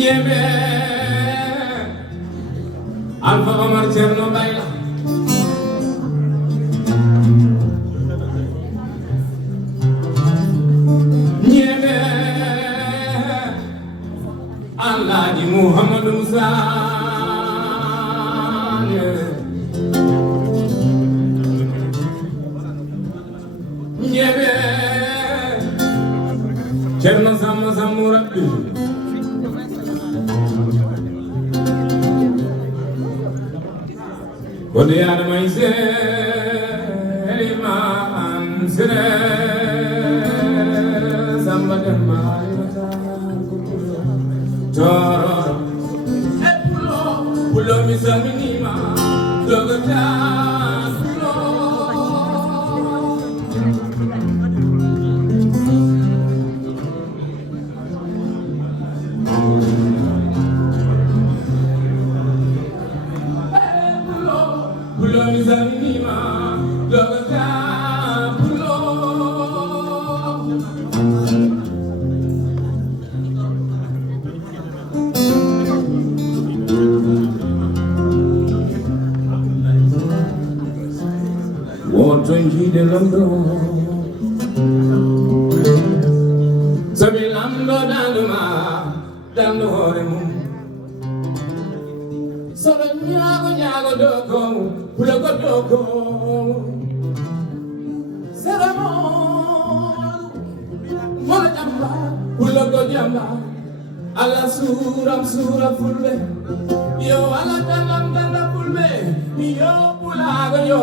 Njebe Alpha Omar Cerno Bayla Njebe Alhaji Muhammadu Musa Njebe Cerno Sama Samurabbi Kode Adama Ise Eliman Sire Samba Demba Toro Epulo Pulo Misaminima Dogota Pulo Pulo Misaminima Dogota Pulo Wontonji de Lando Sabi Lando Danduma Dando Horemu Solo Nyago Doko Pulo Doko Seramo Mola Jamba Pulo Jamba Ala Sura Fulbe Yo Ala Danda Fulbe Yo Pulaga Yo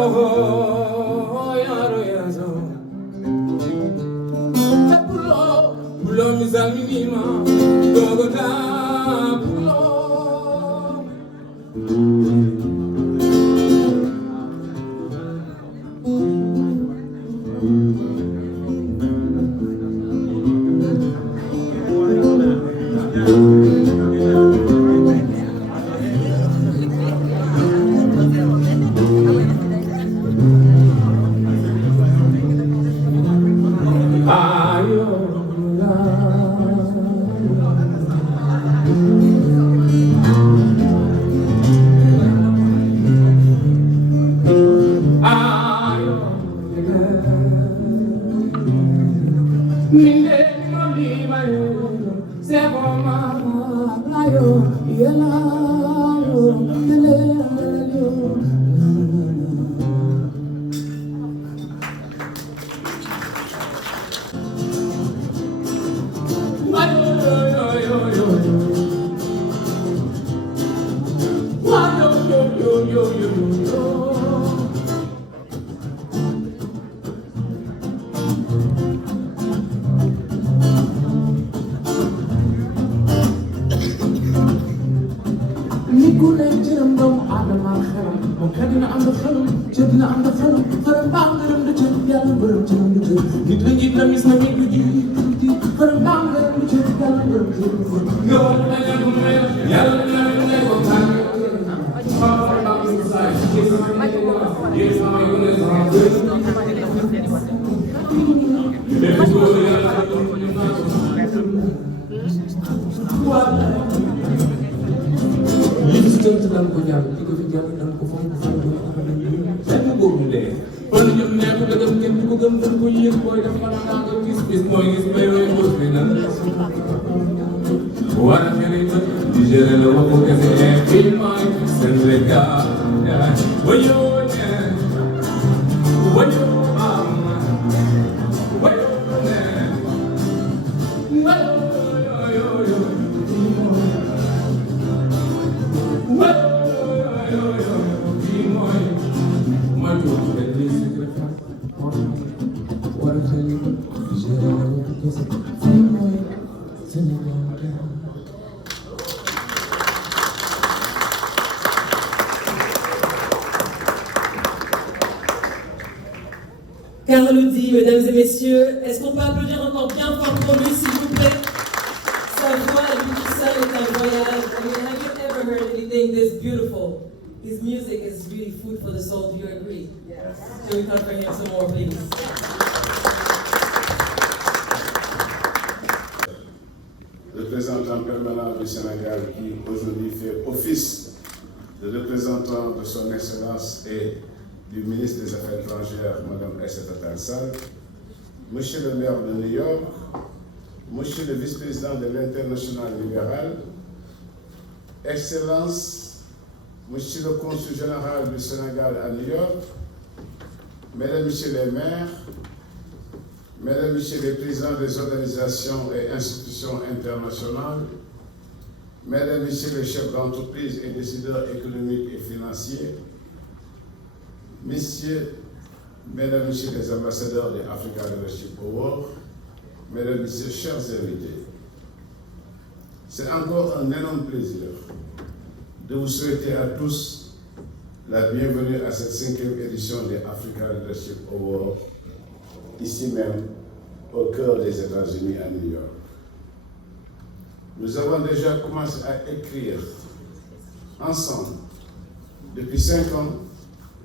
Pulo Misaminima Dogota Pulo Carlou-D, mesdames et messieurs, est-ce qu'on peut applaudir encore bien fort pour lui, s'il vous plaît? Sa voix, lui tout seul, est un voyage. I mean, have you ever heard anything this beautiful? His music is really food for the soul. Do you agree? Yes. Can we clap for him some more, please? Représentant permanent du du Sénégal qui aujourd'hui fait office de représentant de son Excellence et du ministre des Affaires étrangères, Mme Aïssata Tall Sall, Monsieur le maire de New York, Monsieur le vice-président de l'International libéral, Excellence, Monsieur le consul général du Sénégal à New York, Mesdames, Messieurs les maires, Mesdames, Messieurs les présidents des organisations et institutions internationales, Mesdames, Messieurs les chefs d'entreprise et décideurs économiques et financiers, Messieurs, Mesdames, Messieurs les ambassadeurs de Africa Leadership Award, Mesdames, Messieurs, chers invités, c'est encore un énorme plaisir de vous souhaiter à tous la bienvenue à cette 5e édition des Africa Leadership Awards, ici même, au cœur des États-Unis, à New York. Nous avons déjà commencé à écrire ensemble, depuis 5 ans,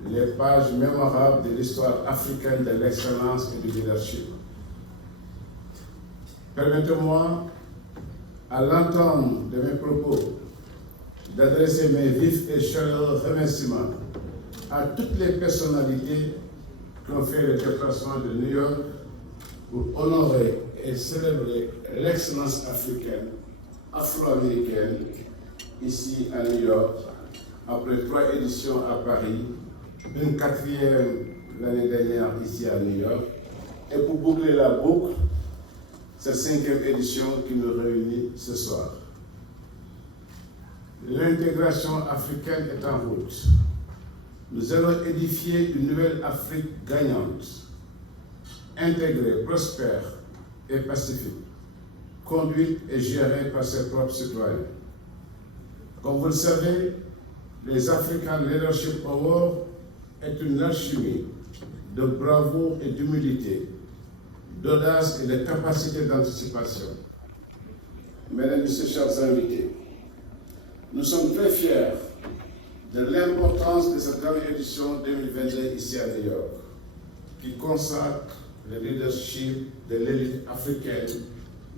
les pages mémorables de l'histoire africaine de l'excellence et du leadership. Permettez-moi, à l'entame de mes propos, d'adresser mes vifs et chaleureux remerciements à toutes les personnalités qui ont fait le déplacement de New York pour honorer et célébrer l'excellence africaine, afro-américaine, ici à New York, après 3 éditions à Paris, une 4e l'année dernière ici à New York, et pour boucler la boucle, cette 5e édition qui nous réunit ce soir. L'intégration africaine est en route. Nous allons édifier une nouvelle Afrique gagnante, intégrée, prospère et pacifique, conduite et gérée par ses propres citoyens. Comme vous le savez, les African Leadership Awards est une alchimie de bravoure et d'humilité, d'audace et de capacité d'anticipation. Mesdames et Messieurs, chers invités, nous sommes très fiers de l'importance de cette grande édition 2022 ici à New York, qui consacre le leadership de l'élite africaine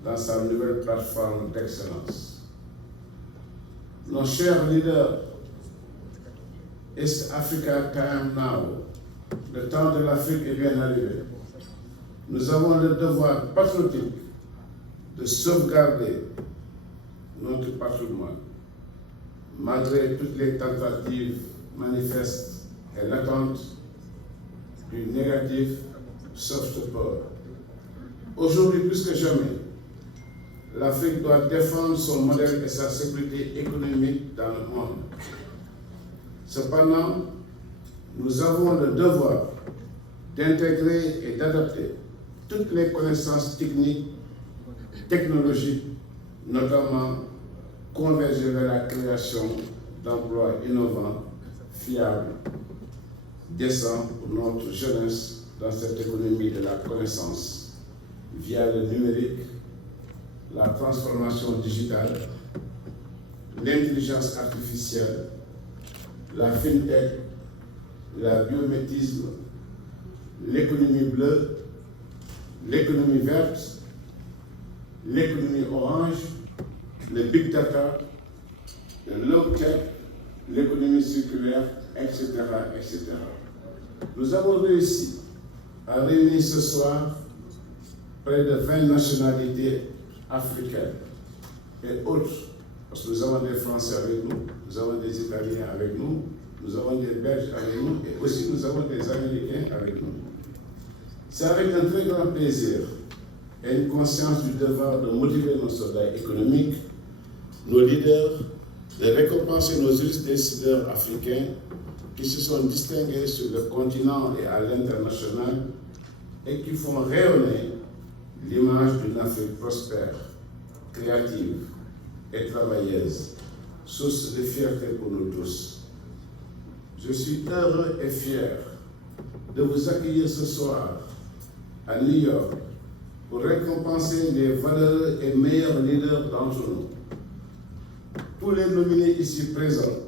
dans sa nouvelle plateforme d'excellence. Nos chers leaders, East Africa Time Now, le temps de l'Afrique est bien arrivé. Nous avons le devoir patriotique de sauvegarder notre patrimoine, malgré toutes les tentatives manifestes et latentes du négatif soft power. Aujourd'hui, plus que jamais, l'Afrique doit défendre son modèle et sa sécurité économique dans le monde. Cependant, nous avons le devoir d'intégrer et d'adapter toutes les connaissances techniques, technologiques, notamment converger vers la création d'emplois innovants, fiables, décents pour notre jeunesse dans cette économie de la connaissance via le numérique, la transformation digitale, l'intelligence artificielle, la fintech, la biométrisme, l'économie bleue, l'économie verte, l'économie orange, le big data, le low tech, l'économie circulaire, etc., etc. Nous avons réussi à réunir ce soir près de 20 nationalités africaines et autres, parce que nous avons des Français avec nous, nous avons des Italiens avec nous, nous avons des Belges avec nous et aussi nous avons des Américains avec nous. C'est avec un très grand plaisir et une conscience du devoir de motiver nos soldats économiques, nos leaders, de récompenser nos illustres décideurs africains qui se sont distingués sur le continent et à l'international et qui font rayonner l'image d'une Afrique prospère, créative et travailleuse, source de fierté pour nous tous. Je suis heureux et fier de vous accueillir ce soir à New York pour récompenser les valeureux et meilleurs leaders d'entre nous. Tous les nominés ici présents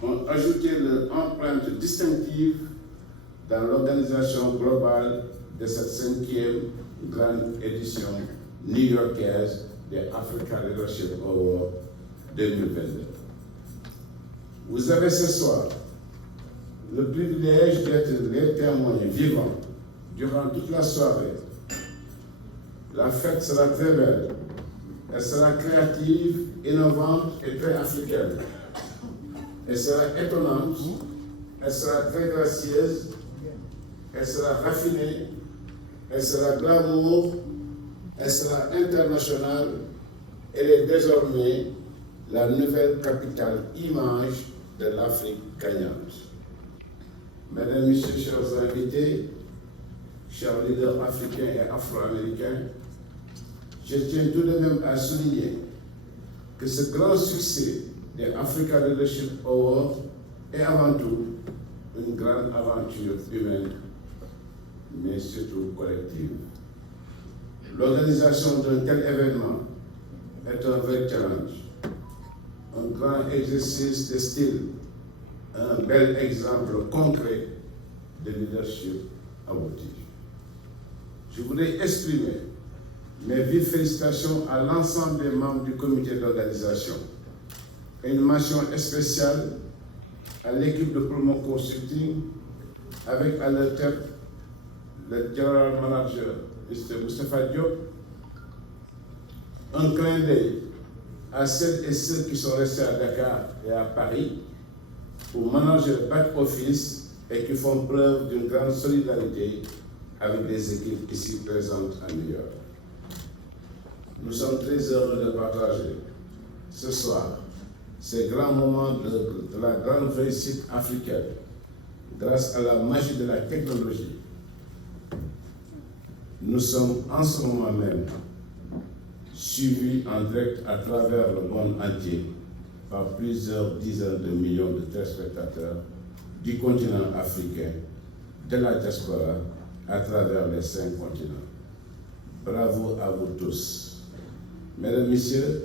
ont ajouté leur empreinte distinctive dans l'organisation globale de cette 5e grande édition new-yorkaise des Africa Leadership Awards 2022. Vous avez ce soir le privilège d'être les témoins vivants durant toute la soirée. La fête sera très belle, elle sera créative, innovante et très africaine. Elle sera étonnante, elle sera très gracieuse, elle sera raffinée, elle sera glamour, elle sera internationale. Elle est désormais la nouvelle capitale image de l'Afrique gagnante. Mesdames, Messieurs, chers invités, chers leaders africains et afro-américains, je tiens tout de même à souligner que ce grand succès des Africa Leadership Awards est avant tout une grande aventure humaine, mais surtout collective. L'organisation d'un tel événement est un vrai challenge, un grand exercice de style, un bel exemple concret de leadership abouti. Je voudrais exprimer mes vives félicitations à l'ensemble des membres du comité d'organisation et une mention spéciale à l'équipe de Promo Consulting avec à leur tête le General Manager, Mr. Moustapha Diop. Un clin d'œil à celles et ceux qui sont restés à Dakar et à Paris pour manager le back-office et qui font preuve d'une grande solidarité avec les équipes ici présentes à New York. Nous sommes très heureux de partager ce soir ces grands moments de la grande réussite africaine grâce à la magie de la technologie. Nous sommes en ce moment même suivis en direct à travers le monde entier par plusieurs dizaines de millions de téléspectateurs du continent africain, de la diaspora, à travers les 5 continents. Bravo à vous tous. Mesdames, Messieurs,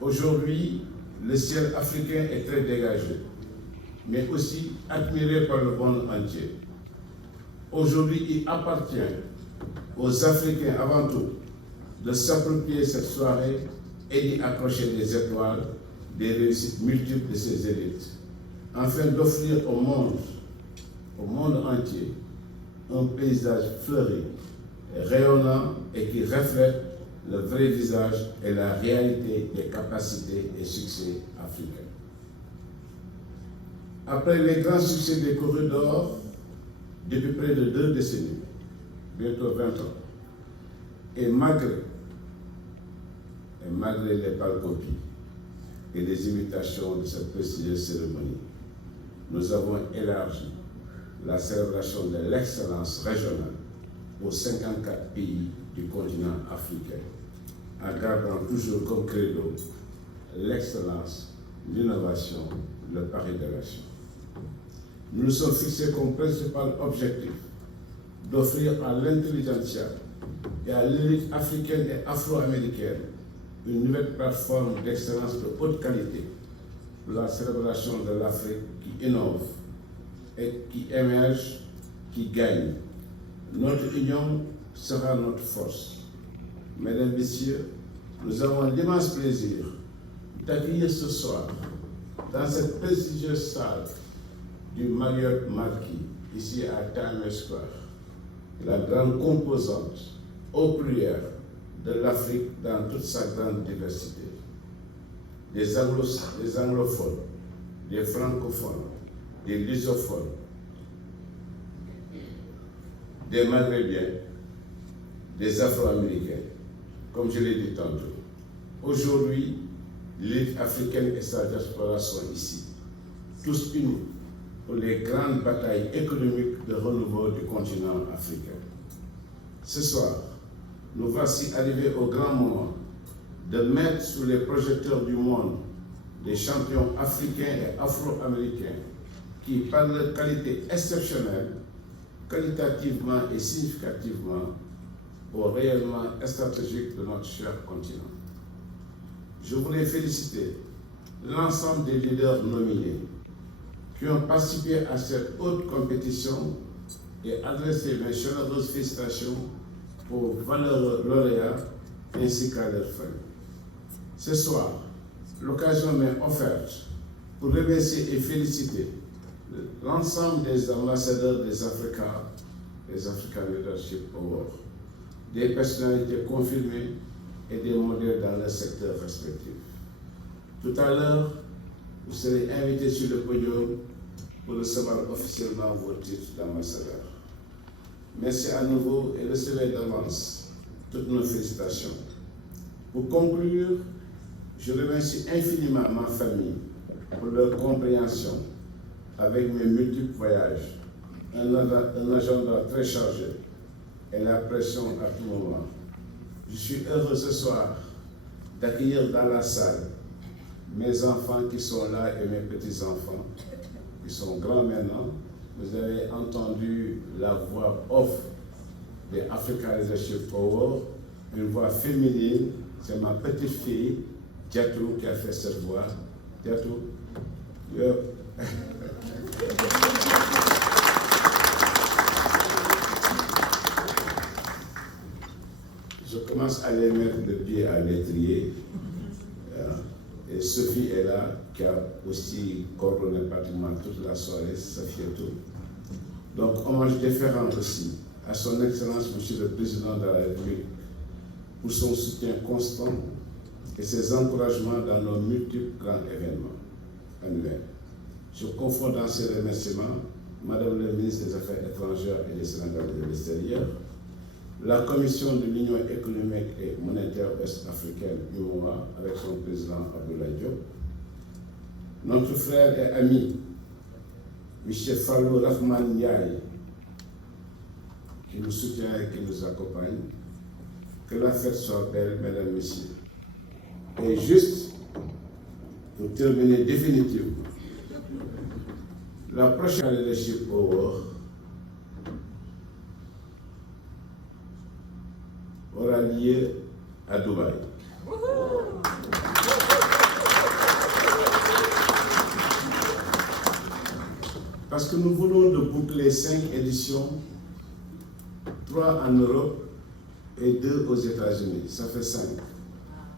aujourd'hui, le ciel africain est très dégagé, mais aussi admiré par le monde entier. Aujourd'hui, il appartient aux Africains avant tout de s'approprier cette soirée et d'y accrocher des étoiles, des réussites multiples de ces élites, afin d'offrir au monde entier, un paysage fleuri, rayonnant et qui reflète le vrai visage et la réalité des capacités et succès africains. Après les grands succès des corridors, depuis près de 2 décennies, bientôt 20 ans, et malgré les pâles copies et les imitations de cette prestigieuse cérémonie, nous avons élargi la célébration de l'excellence régionale aux 54 pays du continent africain, en gardant toujours comme credo l'excellence, l'innovation, le pari de l'action. Nous nous sommes fixés comme principal objectif d'offrir à l'intelligentsia et à l'élite africaine et afro-américaine une nouvelle plateforme d'excellence de haute qualité pour la célébration de l'Afrique qui innove et qui émerge, qui gagne. Notre union sera notre force. Mesdames, Messieurs, nous avons l'immense plaisir d'accueillir ce soir, dans cette prestigieuse salle du Marriott Marquis, ici à Times Square, la grande composante ouvrière de l'Afrique dans toute sa grande diversité. Des anglophones, des francophones, des lusophones, des maghérébiens, des afro-américains, comme je l'ai dit tantôt. Aujourd'hui, l'élite africaine et sa diaspora sont ici, tous unis pour les grandes batailles économiques de renouveau du continent africain. Ce soir, nous voici arrivés au grand moment de mettre sous les projecteurs du monde des champions africains et afro-américains qui, par leur qualité exceptionnelle, qualitativement et significativement, au rayonnement stratégique de notre cher continent. Je voulais féliciter l'ensemble des leaders nominés qui ont participé à cette haute compétition et adresser mes chaleureuses félicitations aux valeureux lauréats ainsi qu'à leurs familles. Ce soir, l'occasion m'est offerte pour remercier et féliciter l'ensemble des ambassadeurs des Africa Leadership Awards, des personnalités confirmées et des modèles dans leur secteur respectif. Tout à l'heure, vous serez invités sur le podium pour recevoir officiellement vos titres d'ambassadeur. Merci à nouveau et recevez d'avance toutes nos félicitations. Pour conclure, je remercie infiniment ma famille pour leur compréhension avec mes multiples voyages, un agenda très chargé et la pression à tout moment. Je suis heureux ce soir d'accueillir dans la salle mes enfants qui sont là et mes petits-enfants qui sont grands maintenant. Vous avez entendu la voix off des Africa Leadership Awards, une voix féminine. C'est ma petite fille, Diatou, qui a fait cette voix. Diatou, je commence à les mettre de pied à l'étrier. Et Sophie est là, qui a aussi coordonné pratiquement toute la soirée, Sophie et tout. Donc, hommage déférent aussi à son Excellence, Monsieur le Président de la République, pour son soutien constant et ses encouragements dans nos multiples grands événements annuels. Je confonds dans ces remerciements Madame la ministre des Affaires étrangères et des Sénégalais de l'extérieur, la Commission de l'Union économique et monétaire ouest-africaine, UMOA, avec son président Abdoulaye Diop, notre frère et ami, M. Fallou Rahman Ndiaye, qui nous soutient et qui nous accompagne. Que la fête soit belle, mesdames, messieurs. Et juste, pour terminer définitivement, la prochaine Leadership Award aura lieu à Dubaï. Parce que nous voulons de boucler 5 éditions, 3 en Europe et 2 aux États-Unis. Ça fait 5.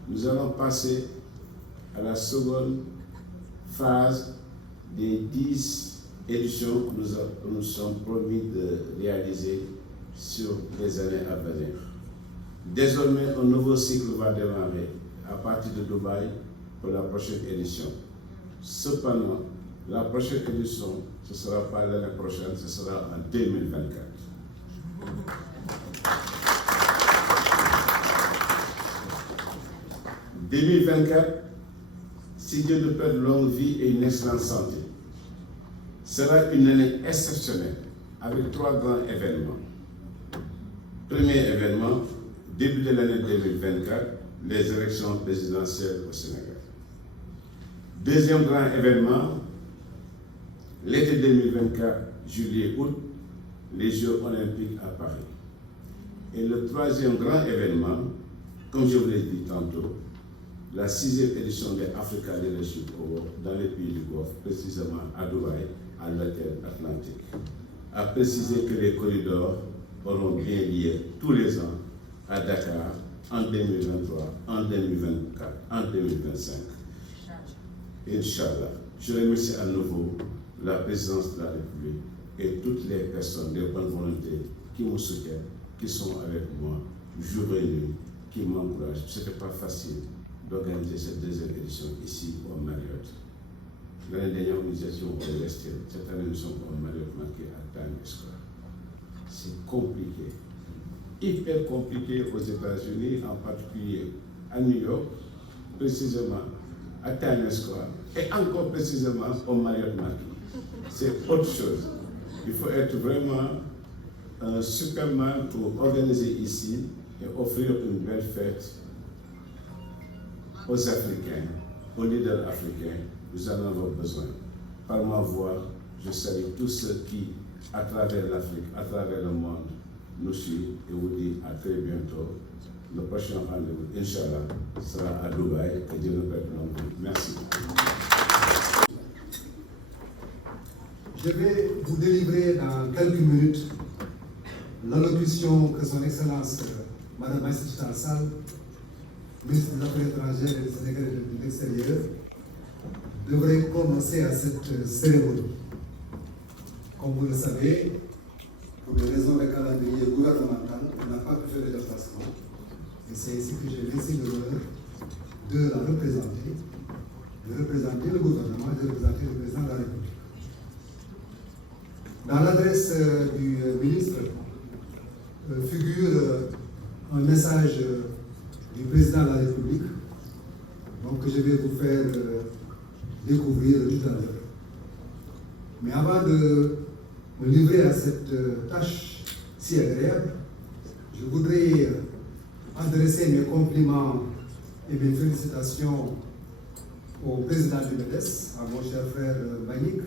Nous allons passer à la seconde phase des 10 éditions que nous sommes promis de réaliser sur les années à venir. Désormais, un nouveau cycle va démarrer à partir de Dubaï pour la prochaine édition. Cependant, la prochaine édition, ce ne sera pas l'année prochaine, ce sera en 2024. « 2024, si Dieu nous prête longue vie et une excellente santé, sera une année exceptionnelle avec 3 grands événements. Premier événement, début de l'année 2024, les élections présidentielles au Sénégal. Deuxième grand événement, l'été 2024, juillet-août, les Jeux olympiques à Paris. Et le troisième grand événement, comme je vous l'ai dit tantôt, la 6e édition des Africa Leadership Awards dans les pays du Golfe, précisément à Dubaï, à l'hôtel Atlantique. À préciser que les corridors auront bien lieu tous les ans à Dakar en 2023, en 2024, en 2025. Inch'Allah. Je remercie à nouveau la présidence de la République et toutes les personnes de bonne volonté qui me soutiennent, qui sont avec moi jour et nuit, qui m'encouragent. Ce n'était pas facile d'organiser cette deuxième édition ici au Marriott. L'année dernière, nous étions au Westin. Cette année, nous sommes au Marriott marqué à Times Square. C'est compliqué, hyper compliqué aux États-Unis, en particulier à New York, précisément à Times Square, et encore précisément au Marriott marqué. C'est autre chose. Il faut être vraiment un Superman pour organiser ici et offrir une belle fête aux Africains, aux leaders africains. Nous en avons besoin. Par ma voix, je salue tous ceux qui, à travers l'Afrique, à travers le monde, nous suivent et vous dis à très bientôt. Le prochain rendez-vous, Inch'Allah, sera à Dubaï. Que Dieu nous prête longue vie. Merci. Je vais vous délivrer dans quelques minutes l'allocution que son Excellence Madame Aïssata Tall Sall ministre des Affaires étrangères et des Sénégalais de l'extérieur, devrait prononcer à cette cérémonie. Comme vous le savez, pour des raisons de calendrier gouvernemental, on n'a pas pu faire le déplacement. Et c'est ici que j'ai laissé l'honneur de la représenter, de représenter le gouvernement et de représenter le président de la République. Dans l'adresse du ministre figure un message du président de la République, donc que je vais vous faire découvrir tout à l'heure. Mais avant de me livrer à cette tâche si agréable, je voudrais adresser mes compliments et mes félicitations au président du MEDES, à mon cher frère Mbagnick,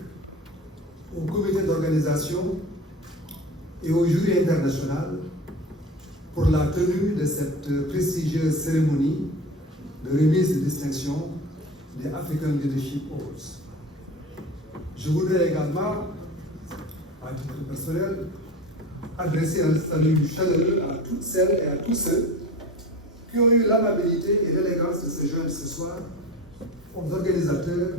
au comité d'organisation et au jury international pour la tenue de cette prestigieuse cérémonie de remise de distinction des African Leadership Awards. Je voudrais également, à titre personnel, adresser un salut chaleureux à toutes celles et à tous ceux qui ont eu l'amabilité et l'élégance de se joindre ce soir aux organisateurs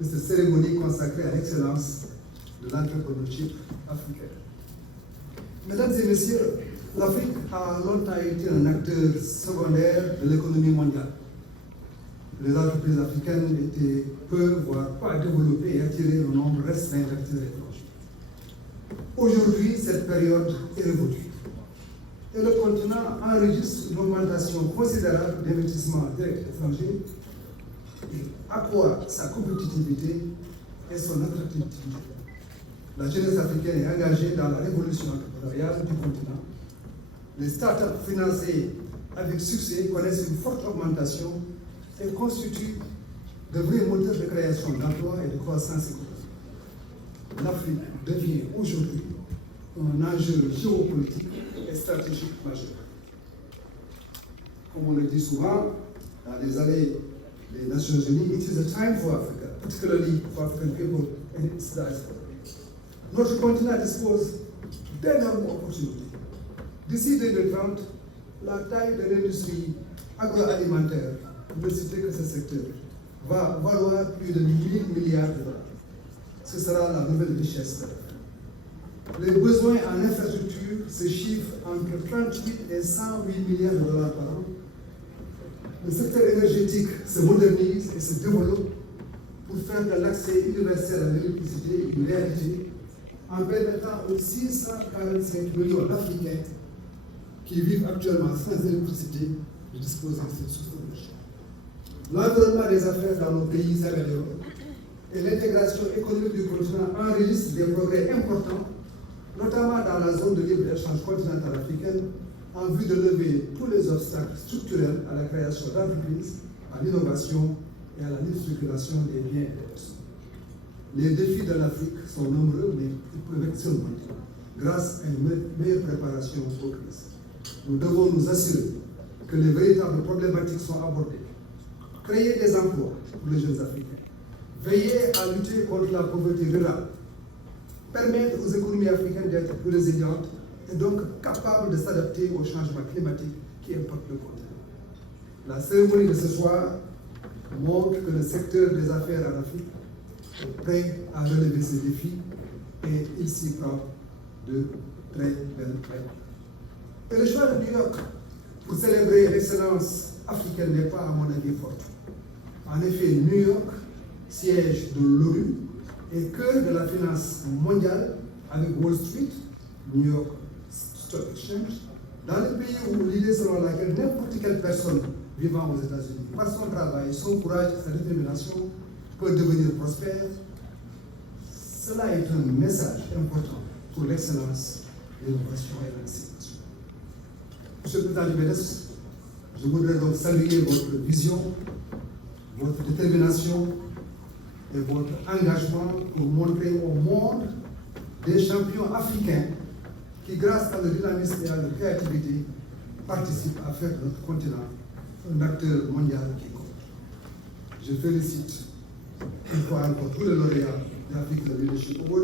de cette cérémonie consacrée à l'excellence de l'entrepreneurship africain. Mesdames et messieurs, l'Afrique a longtemps été un acteur secondaire de l'économie mondiale. Les entreprises africaines étaient peu, voire pas développées et attiraient un nombre restreint d'acteurs étrangers. Aujourd'hui, cette période est révolue. Et le continent enregistre une augmentation considérable d'investissements directs étrangers et accroît sa compétitivité et son attractivité. La jeunesse africaine est engagée dans la révolution entrepreneuriale du continent. Les startups financées avec succès connaissent une forte augmentation et constituent de vrais moteurs de création d'emplois et de croissance économique. L'Afrique devient aujourd'hui un enjeu géopolitique et stratégique majeur. Comme on le dit souvent dans les allées des Nations Unies, it is a time for Africa, particularly for African people and its diaspora. Notre continent dispose d'énormes opportunités. D'ici 2030, la taille de l'industrie agroalimentaire, pour ne citer que ce secteur, va valoir plus de 1 000 milliards de dollars. Ce sera la nouvelle richesse de l'Afrique. Les besoins en infrastructure se chiffrent entre 38 et 108 milliards de dollars par an. Le secteur énergétique se modernise et se développe pour faire de l'accès universel à l'électricité une réalité, en permettant aux 645 millions d'Africains qui vivent actuellement sans électricité de disposer de cette source d'énergie. L'environnement des affaires dans nos pays s'améliore et l'intégration économique du continent enregistre des progrès importants, notamment dans la zone de libre-échange continentale africaine, en vue de lever tous les obstacles structurels à la création d'entreprises, à l'innovation et à la libre circulation des biens et des personnes. Les défis de l'Afrique sont nombreux, mais ils peuvent être surmontés grâce à une meilleure préparation aux crises. Nous devons nous assurer que les véritables problématiques sont abordées. Créer des emplois pour les jeunes Africains, veiller à lutter contre la pauvreté rurale, permettre aux économies africaines d'être plus résilientes et donc capables de s'adapter au changement climatique qui impacte le continent. La cérémonie de ce soir montre que le secteur des affaires en Afrique est prêt à relever ces défis et il s'y prend de très belles manières. Et le choix de New York pour célébrer l'excellence africaine n'est pas, à mon avis, fort. En effet, New York, siège de l'ONU, est cœur de la finance mondiale avec Wall Street, New York Stock Exchange, dans le pays où l'idée selon laquelle n'importe quelle personne vivant aux États-Unis, par son travail, son courage et sa détermination, peut devenir prospère. Cela est un message important pour l'excellence, l'innovation et la distinction. Monsieur le Président du MEDES, je voudrais donc saluer votre vision, votre détermination et votre engagement pour montrer au monde des champions africains qui, grâce à leur dynamisme et à leur créativité, participent à faire de notre continent un acteur mondial qui compte. Je félicite une fois encore tous les lauréats de l'Afrique Leadership Awards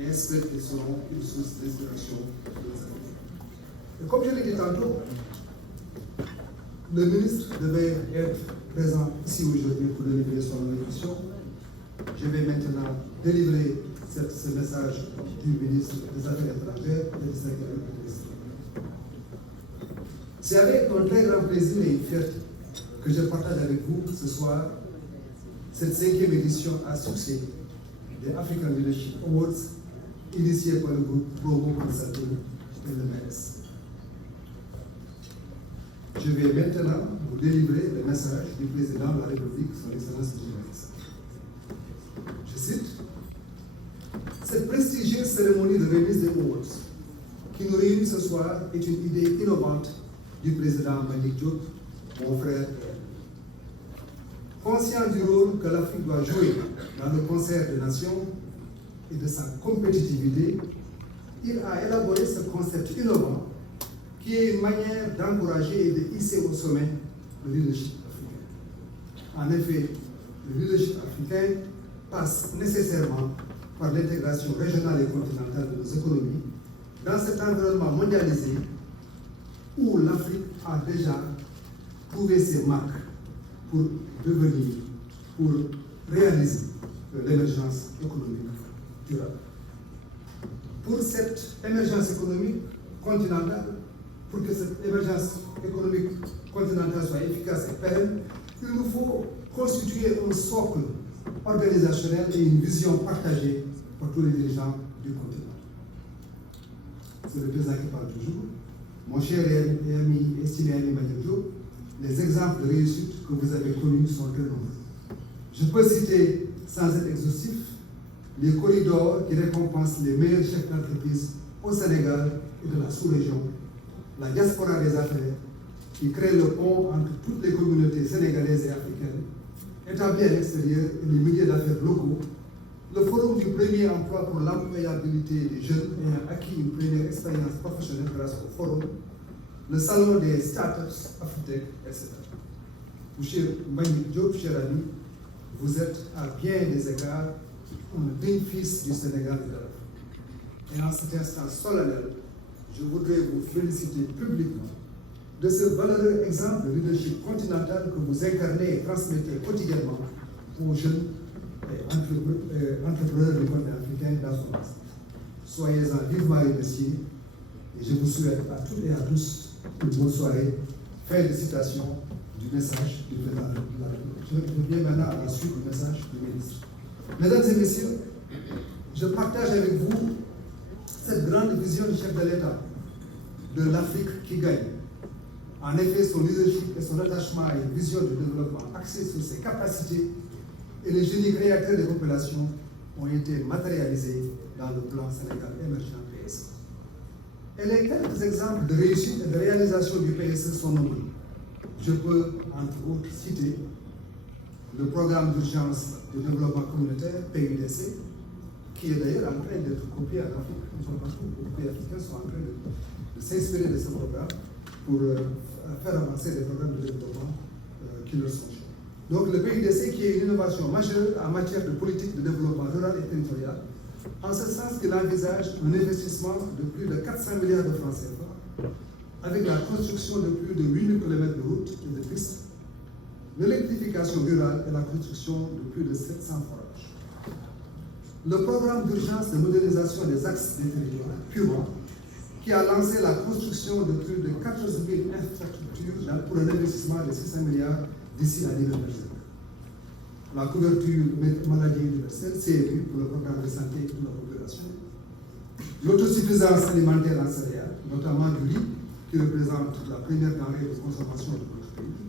et espère qu'ils seront une source d'inspiration pour les Africains. Et comme je l'ai dit tantôt, Le ministre devait être présent ici aujourd'hui pour délivrer son allocution. Je vais maintenant délivrer ce message du ministre des Affaires étrangères et des Secrétaire du ministre. C'est avec un très grand plaisir et une fierté que je partage avec vous ce soir cette 5e édition à succès des African Leadership Awards initiée par le groupe Promo Consulting et le MES. Je vais maintenant vous délivrer le message du président de la République, son Excellence M. Macky. Je cite: cette prestigieuse cérémonie de remise des awards qui nous réunit ce soir est une idée innovante du président Malick Diop, mon frère. Conscient du rôle que l'Afrique doit jouer dans le concert des nations et de sa compétitivité, il a élaboré ce concept innovant qui est une manière d'encourager et de hisser au sommet le leadership africain. En effet, le leadership africain passe nécessairement par l'intégration régionale et continentale de nos économies dans cet environnement mondialisé où l'Afrique a déjà prouvé ses marques pour devenir, pour réaliser l'émergence économique durable. Pour cette émergence économique continentale, pour que cette émergence économique continentale soit efficace et pérenne, il nous faut constituer un socle organisationnel et une vision partagée par tous les dirigeants du continent. C'est le président qui parle toujours. Mon cher et ami, estimé ami Malick Diop, les exemples de réussite que vous avez connus sont très nombreux. Je peux citer, sans être exhaustif, les corridors qui récompensent les meilleurs chefs d'entreprise au Sénégal et de la sous-région, la diaspora des affaires, qui crée le pont entre toutes les communautés sénégalaises et africaines, établis à l'extérieur et les milieux d'affaires locaux, le forum du premier emploi pour l'employabilité des jeunes ayant acquis une première expérience professionnelle grâce au forum, le salon des startups Afritech, etc. Cher Malick Diop, cher ami, vous êtes à bien des égards un digne fils du Sénégal et de l'Afrique. Et en cet instant solennel, je voudrais vous féliciter publiquement de ce valeureux exemple de leadership continental que vous incarnez et transmettez quotidiennement aux jeunes entrepreneurs du continent africain dans son ensemble. Soyez-en vivement remerciés et je vous souhaite à toutes et à tous une bonne soirée. Fin de citation du message du président de la République. Je reviens maintenant à la suite du message du ministre. Mesdames et messieurs, je partage avec vous cette grande vision du chef de l'État de l'Afrique qui gagne. En effet, son leadership et son attachement à une vision de développement axée sur ses capacités et les génies créateurs des populations ont été matérialisés dans le plan Sénégal émergent PSE. Et les quelques exemples de réussite et de réalisation du PSE sont nombreux. Je peux, entre autres, citer le programme d'urgence de développement communautaire, PUDC, qui est d'ailleurs en train d'être copié en Afrique. Les pays africains sont en train de s'inspirer de ce programme pour faire avancer les programmes de développement qui leur sont chers. Donc le PUDC qui est une innovation majeure en matière de politique de développement rural et territorial, en ce sens qu'il envisage un investissement de plus de 400 milliards de francs CFA, avec la construction de plus de 8000 km de routes et de pistes, l'électrification rurale et la construction de plus de 700 forages. Le programme d'urgence de modernisation des axes des territoires, PUMA, qui a lancé la construction de plus de 14 000 infrastructures pour un investissement de 600 milliards d'ici à 2025. La couverture maladie universelle, CMU, pour le programme de santé de la population. L'autosuffisance alimentaire en céréales, notamment du riz, qui représente la première denrée de consommation de notre pays.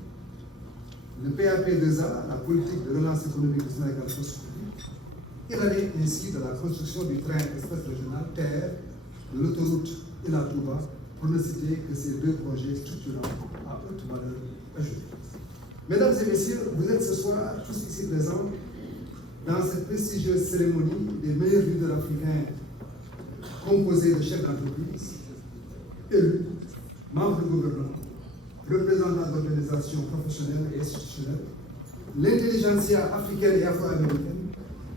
Le PAP2A, la politique de relance économique du Sénégal post-Covid, et l'année ainsi de la construction du train express régional TER, de l'autoroute Ila Touba, pour ne citer que ces deux projets structurants à haute valeur ajoutée. Mesdames et messieurs, vous êtes ce soir tous ici présents dans cette prestigieuse cérémonie des meilleurs leaders africains composés de chefs d'entreprise, élus, membres du gouvernement, représentants d'organisations professionnelles et institutionnelles, l'intelligentsia africaine et afro-américaine,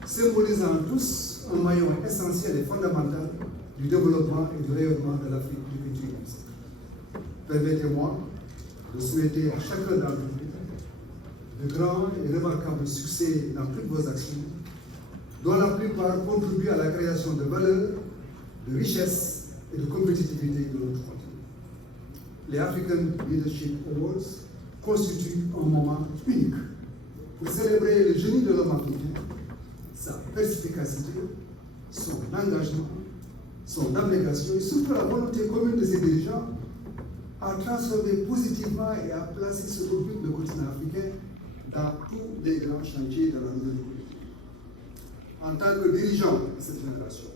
symbolisant tous un maillon essentiel et fondamental du développement et du rayonnement de l'Afrique du XXIe siècle. Permettez-moi, de souhaiter à chacun d'entre vous de grands et remarquables succès dans toutes vos actions, dont la plupart contribuent à la création de valeur, de richesse et de compétitivité de notre continent. Les African Leadership Awards constituent un moment unique pour célébrer le génie de l'homme africain, sa perspicacité, son engagement, son abnégation et surtout la volonté commune de ses dirigeants à transformer positivement et à placer sur orbite le continent africain dans tous les grands chantiers de la nouvelle économie. En tant que dirigeants de cette génération,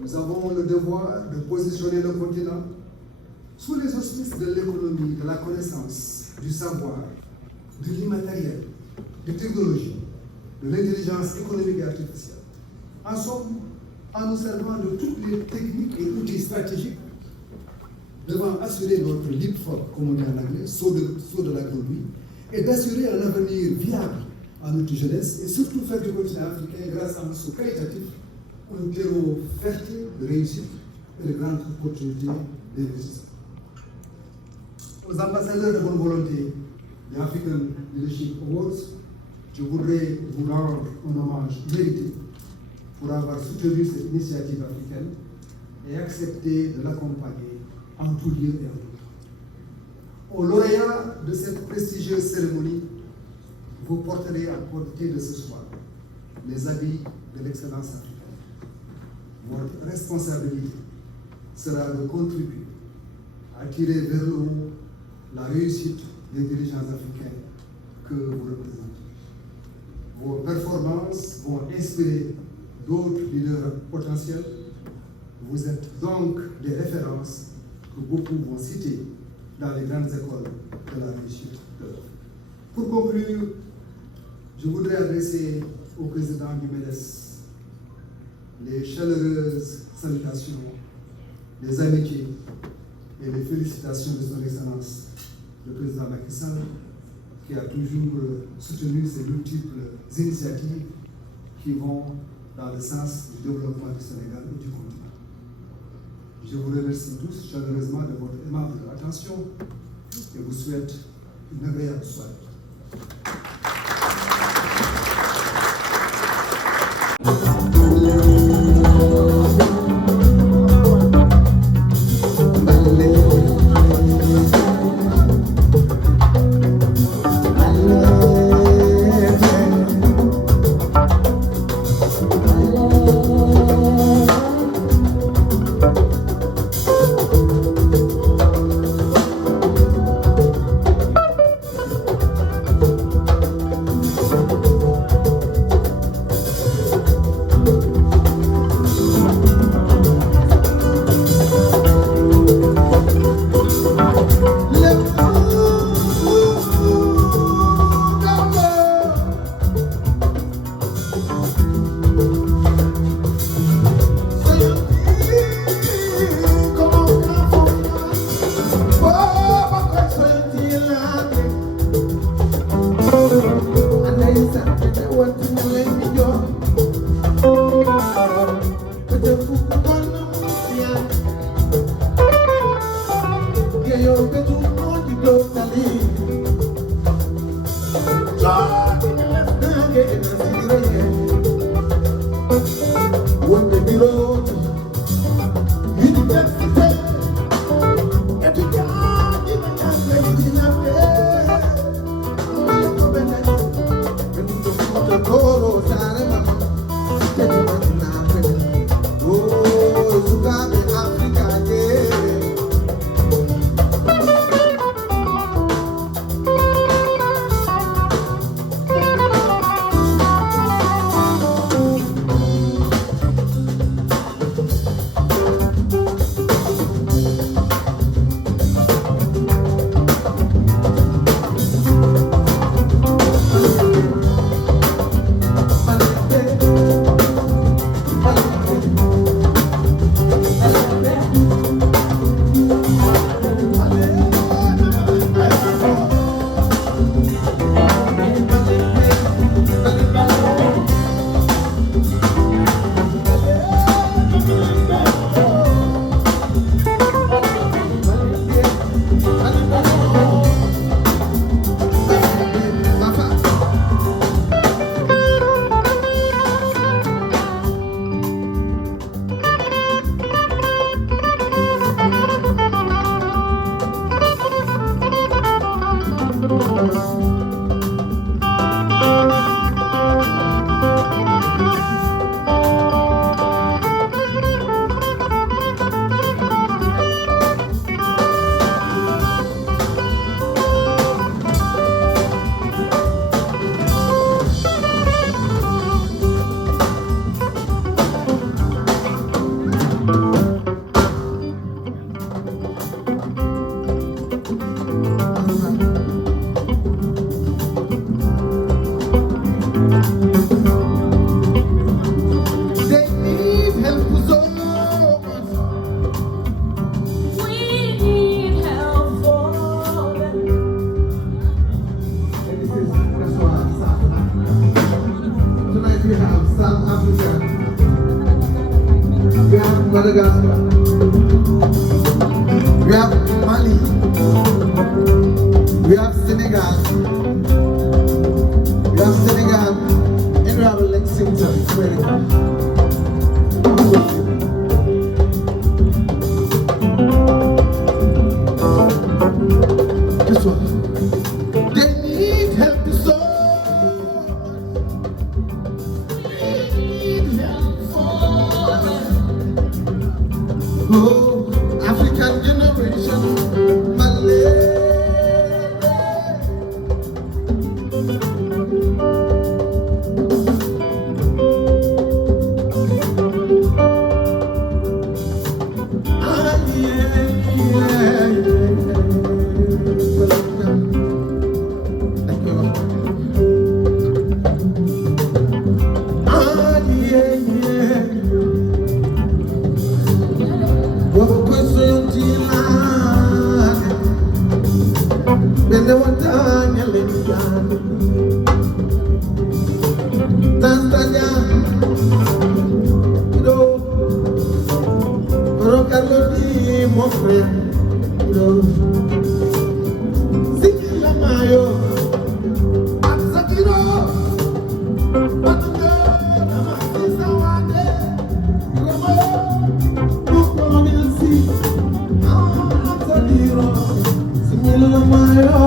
nous avons le devoir de positionner le continent sous les auspices de l'économie, de la connaissance, du savoir, de l'immatériel, de technologie, de l'intelligence économique et artificielle. En somme, en nous servant de toutes les techniques et outils stratégiques devant assurer notre leapfrog, comme on dit en anglais, saut de la grenouille, et d'assurer un avenir viable à notre jeunesse et surtout faire du continent africain, grâce à un saut qualitatif, un terreau fertile de réussite et de grandes opportunités d'investissement. Aux ambassadeurs de bonne volonté des African Leadership Awards, je voudrais vous rendre un hommage mérité pour avoir soutenu cette initiative africaine et accepté de l'accompagner en tout lieu et en tout temps. Aux lauréats de cette prestigieuse cérémonie, vous porterez à portée de ce soir les habits de l'excellence africaine. Votre responsabilité sera de contribuer à tirer vers le haut la réussite des dirigeants africains que vous représentez. Vos performances vont inspirer d'autres leaders potentiels. Vous êtes donc des références que beaucoup vont citer dans les grandes écoles de la réussite de l'Europe. Pour conclure, je voudrais adresser au président du MEDES les chaleureuses salutations, les amitiés et les félicitations de son Excellence, le président Macky Sall, qui a toujours soutenu ces multiples initiatives qui vont dans le sens du développement du Sénégal et du continent. Je vous remercie tous chaleureusement de votre aimable attention et vous souhaite une agréable soirée. Toro Next we have South Africa. We have Madagascar. We have Mali. We have Senegal. We have Senegal. And we have Lexington. It's very good. This one. They need help so oh, African generation, Malay. Ah, yeah, yeah, yeah. Thank you, Lord. Ah, yeah, yeah. Mon frère, Sikila Mayo, Atsakiro, Patuyo, Namasi Sawade, Ramo, Kukomilsi, Atsakiro, Sikila Mayo,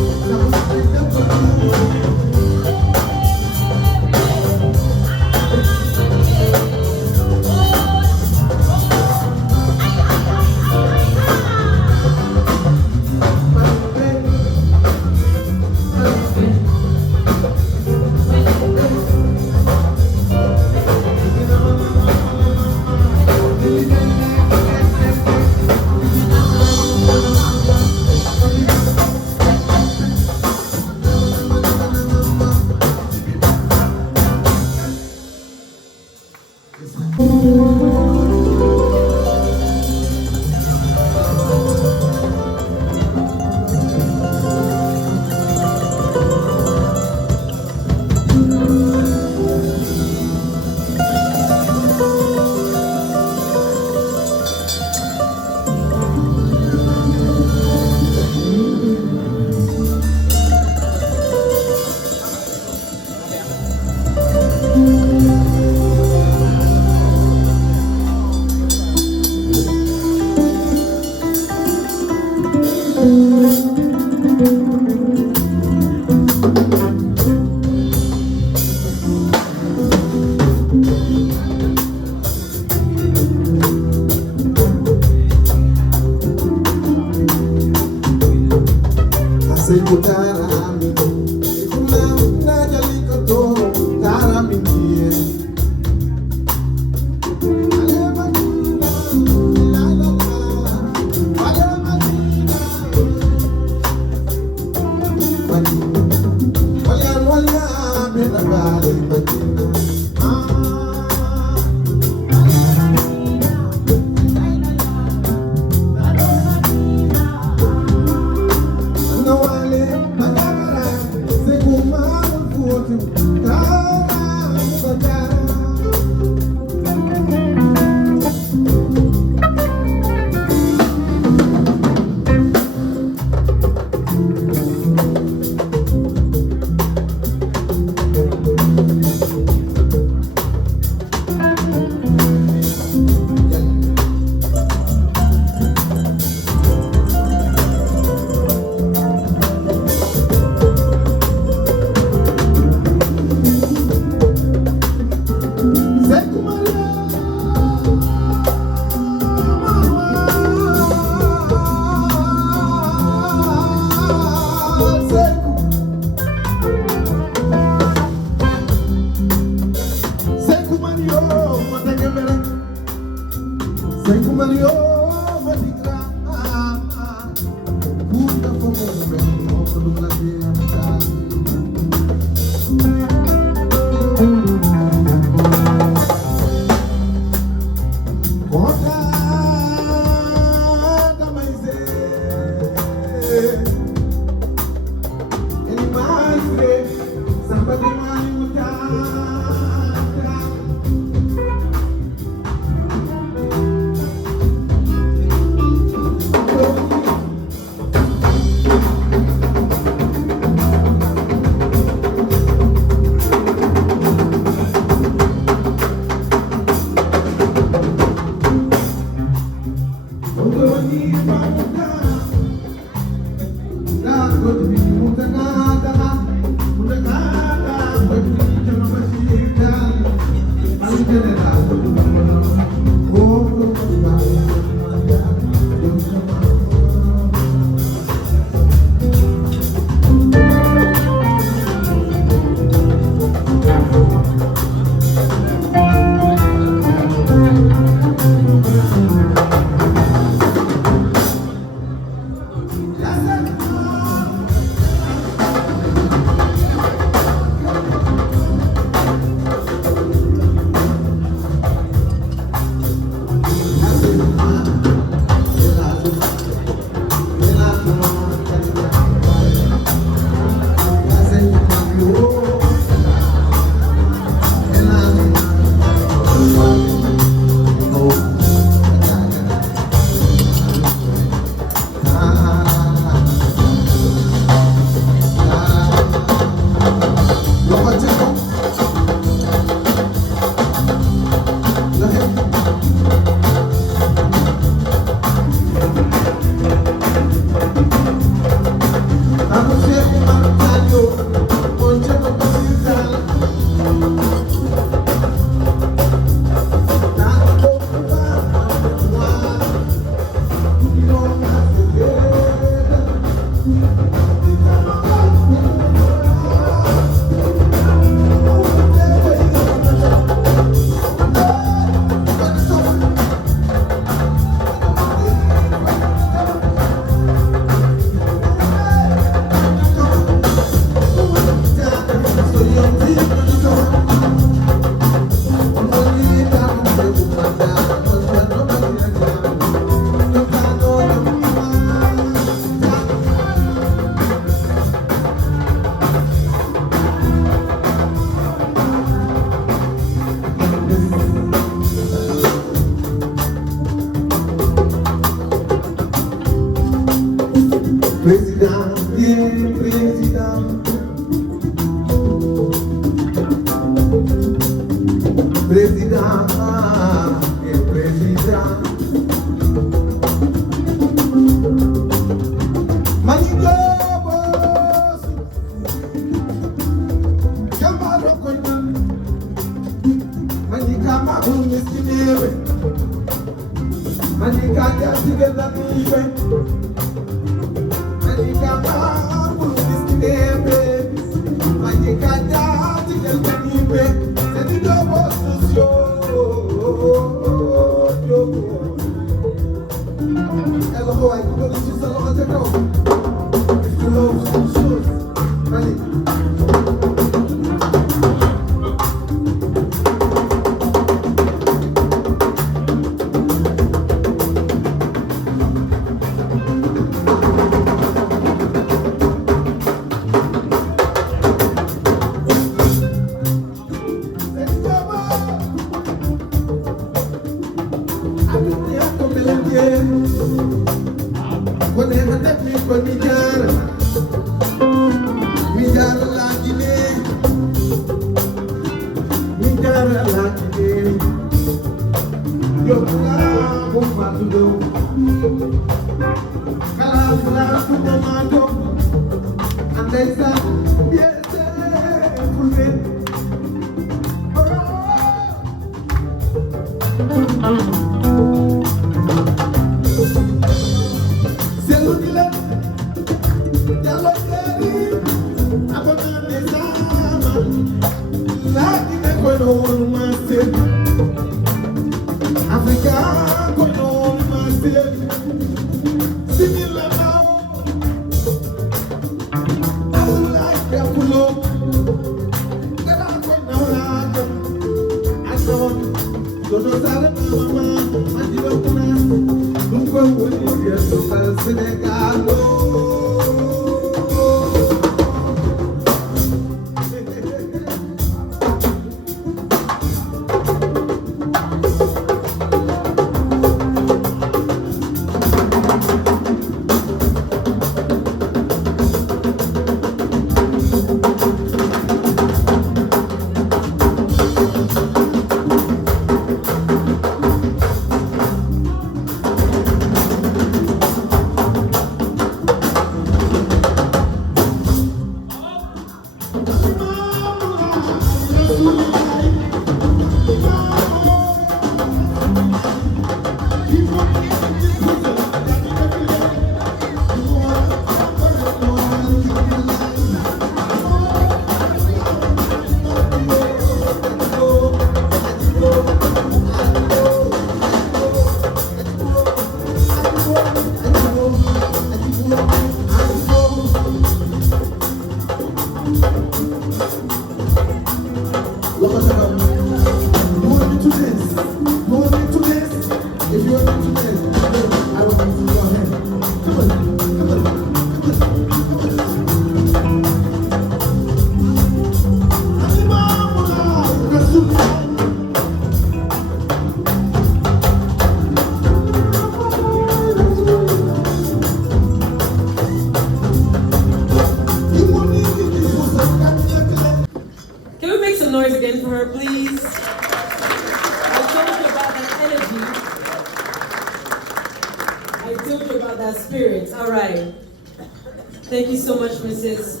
Thank you so much, Mrs.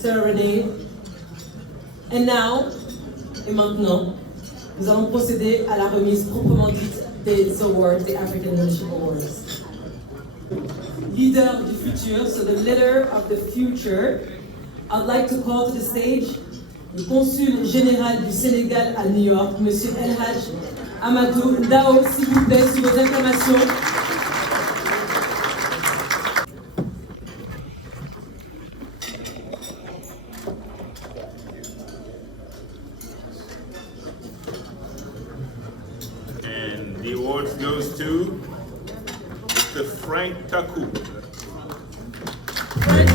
Sarah Renee. And now, et maintenant, nous allons procéder à la remise proprement dite des awards, des African Leadership Awards. Leader du futur, so the leader of the future, I'd like to call to the stage le consul général du Sénégal à New York, Monsieur El Hadj Amadou Dao, s'il vous plaît, sous vos acclamations. The award goes to Mr. Frank Taku. Frank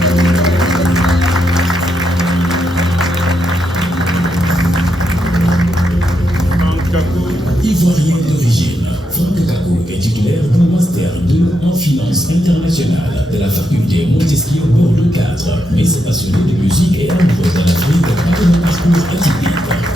Taku. Ivoirien d'origine, Frank Taku est titulaire d'un Master 2 en finance internationale de la faculté Montesquieu Bordeaux 4, mais s'est passionné de musique et amoureux de l'Afrique par un parcours atypique.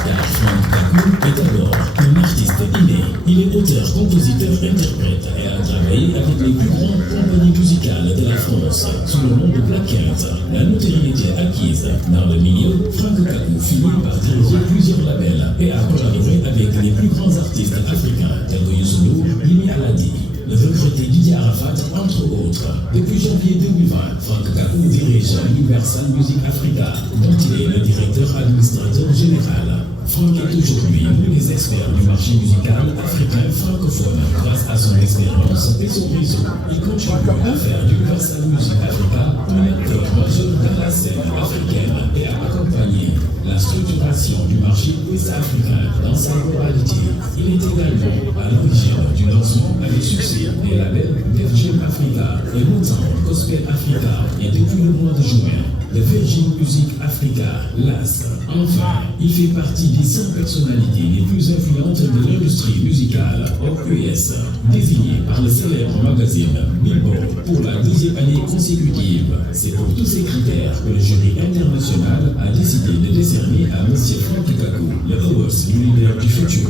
Car Frank Taku est alors un artiste inné. Il est auteur, compositeur, interprète et a travaillé avec les plus grandes compagnies musicales de la France sous le nom de Black Cat. La notoriété acquise dans le milieu, Frank Taku finit par diriger plusieurs labels et a collaboré avec les plus grands artistes africains tels que Youssou N'Dour, Mimi Aladi, le regretté Didier Arafat, entre autres. Depuis janvier 2020, Frank Taku dirige Universal Music Africa, dont il est le directeur administrateur général. Frank est aujourd'hui l'un des experts du marché musical africain francophone. Grâce à son expérience et son réseau, il contribue à faire d'Universal Music Africa un acteur majeur dans la scène africaine et à accompagner la structuration du marché ouest-africain dans sa globalité. Il est également à l'origine du lancement avec succès des labels Def Jam Africa et Motown Gospel Africa et depuis le mois de juin, de Virgin Music Africa, LAS. Enfin, il fait partie des 100 personnalités les plus influentes de l'industrie musicale hors US, désigné par le célèbre magazine Billboard pour la 2e année consécutive. C'est pour tous ces critères que le jury international a décidé de décerner à M. Frank Taku le Awards du leader du futur.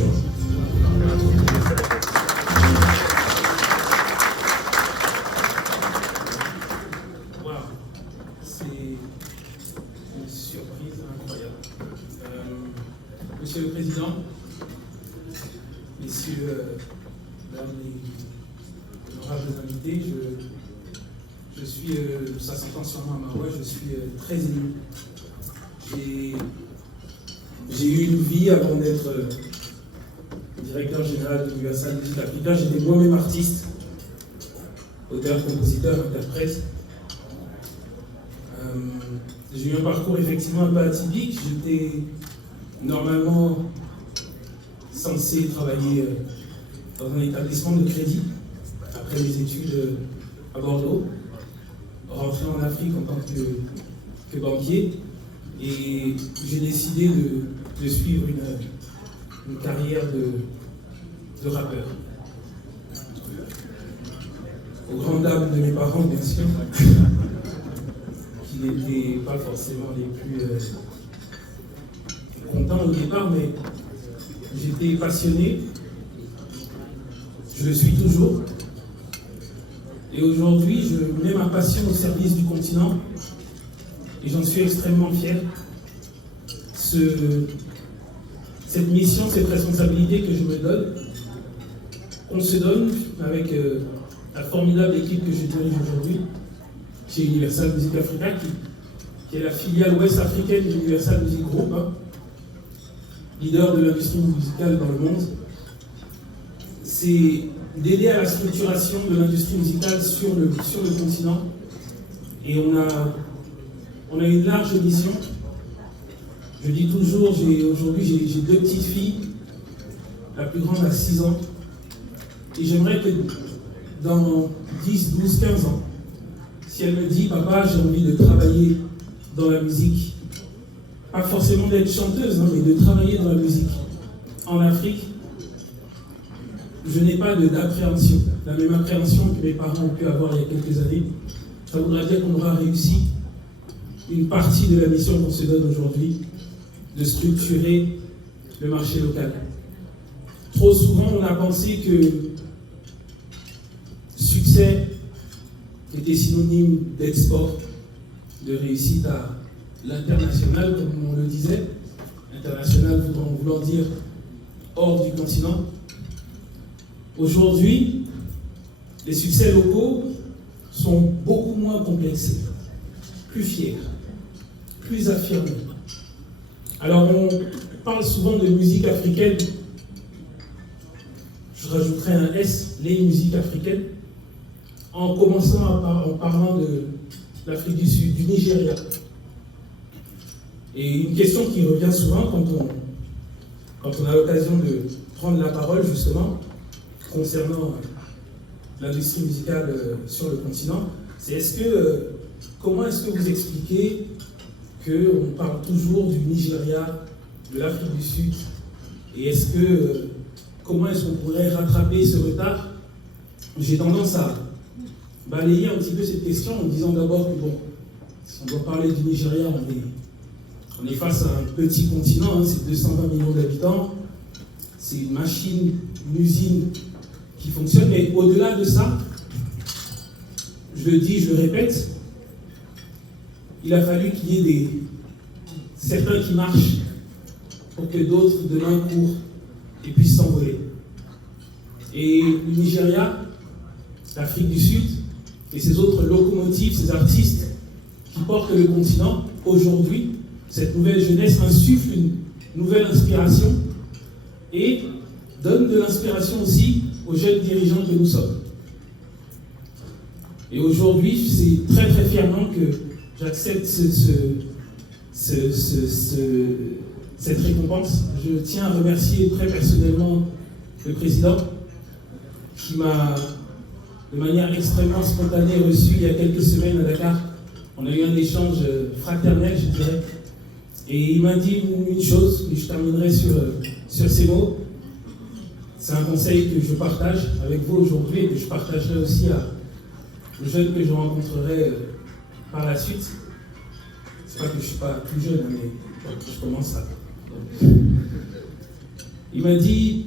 Monsieur le Président, Messieurs, Mesdames les honorables invités, je suis, ça s'entend sûrement à ma voix, je suis très ému. J'ai J'ai eu une vie avant d'être directeur général de l'Universal Music Africa. J'étais moi-même artiste, auteur, compositeur, interprète. J'ai eu un parcours effectivement un peu atypique. J'étais normalement censé travailler dans un établissement de crédit après mes études à Bordeaux, rentrer en Afrique en tant que banquier, et j'ai décidé de suivre une carrière de rappeur. Aux grandes dames de mes parents, bien sûr, qui n'étaient pas forcément les plus contents au départ, mais j'étais passionné, je le suis toujours, et aujourd'hui je mets ma passion au service du continent, et j'en suis extrêmement fier. Cette mission, cette responsabilité que je me donne, on se donne avec la formidable équipe que je dirige aujourd'hui chez Universal Music Africa, qui est la filiale ouest africaine d'Universal Music Group, leader de l'industrie musicale dans le monde. C'est d'aider à la structuration de l'industrie musicale sur le continent. Et on a une large mission. Je dis toujours, aujourd'hui j'ai 2 petites filles, la plus grande a 6 ans, et j'aimerais que dans 10, 12, 15 ans, si elle me dit « Papa, j'ai envie de travailler dans la musique », pas forcément d'être chanteuse, mais de travailler dans la musique en Afrique, je n'ai pas d'appréhension, la même appréhension que mes parents ont pu avoir il y a quelques années. Ça voudra dire qu'on aura réussi une partie de la mission qu'on se donne aujourd'hui, de structurer le marché local. Trop souvent, on a pensé que succès était synonyme d'export, de réussite à l'international, comme on le disait, international voulant dire hors du continent. Aujourd'hui, les succès locaux sont beaucoup moins complexés, plus fiers, plus affirmés. Alors on parle souvent de musique africaine, je rajouterai un S, les musiques africaines, en commençant en parlant de l'Afrique du Sud, du Nigeria. Et une question qui revient souvent quand on a l'occasion de prendre la parole justement concernant l'industrie musicale sur le continent, c'est comment est-ce que vous expliquez qu'on parle toujours du Nigeria, de l'Afrique du Sud, et comment est-ce qu'on pourrait rattraper ce retard? J'ai tendance à balayer un petit peu cette question en disant d'abord que bon, si on doit parler du Nigeria, on est face à un petit continent, c'est 220 millions d'habitants, c'est une machine, une usine qui fonctionne, mais au-delà de ça, je le dis, je le répète, il a fallu qu'il y ait certains qui marchent pour que d'autres demain courent et puissent s'envoler. Et le Nigeria, l'Afrique du Sud et ces autres locomotives, ces artistes qui portent le continent, aujourd'hui, cette nouvelle jeunesse insuffle une nouvelle inspiration et donne de l'inspiration aussi aux jeunes dirigeants que nous sommes. Et aujourd'hui, c'est très très fièrement que j'accepte cette récompense. Je tiens à remercier très personnellement le président qui m'a de manière extrêmement spontanée reçu il y a quelques semaines à Dakar. On a eu un échange fraternel, je dirais. Et il m'a dit une chose, et je terminerai sur ces mots. C'est un conseil que je partage avec vous aujourd'hui et que je partagerai aussi aux jeunes que je rencontrerai par la suite. C'est pas que je suis pas plus jeune, mais je commence à... Il m'a dit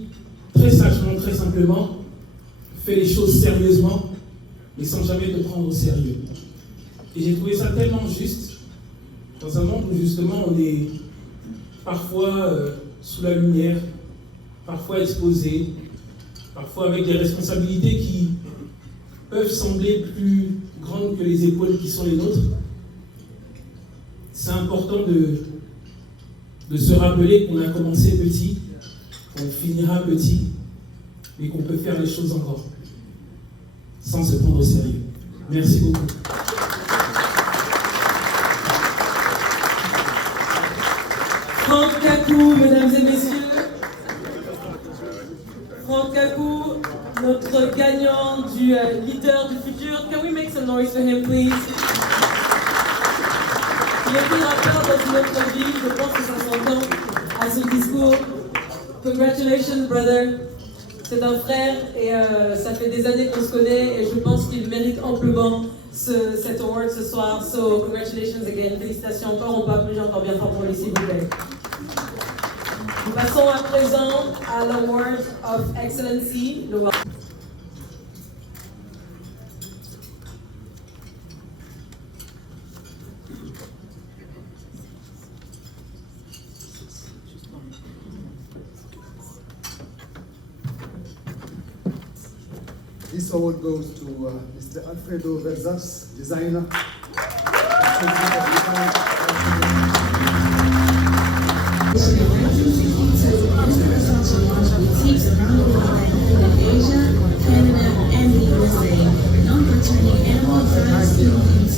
très sagement, très simplement, fais les choses sérieusement, mais sans jamais te prendre au sérieux. Et j'ai trouvé ça tellement juste, dans un monde où justement on est parfois sous la lumière, parfois exposé, parfois avec des responsabilités qui peuvent sembler plus grandes que les épaules qui sont les nôtres. C'est important de se rappeler qu'on a commencé petit, qu'on finira petit, mais qu'on peut faire les choses encore, sans se prendre au sérieux. Merci beaucoup. Franck Kakou, mesdames et messieurs. Franck Kakou, notre gagnant du leader du futur. Can we make some noise for him, please? Il était rappeur dans une autre vie, je pense que ça s'entend à son discours. Congratulations, brother. C'est un frère et ça fait des années qu'on se connaît et je pense qu'il mérite amplement cet award ce soir. So, congratulations again. Félicitations encore. On peut applaudir encore bien fort pour lui, s'il vous plaît. Nous passons à présent à l'Award of Excellency. This award goes to Mr. Alfredo Verzas, designer. Boutiques around the world, including Asia, Canada, and the USA, known for turning animal designs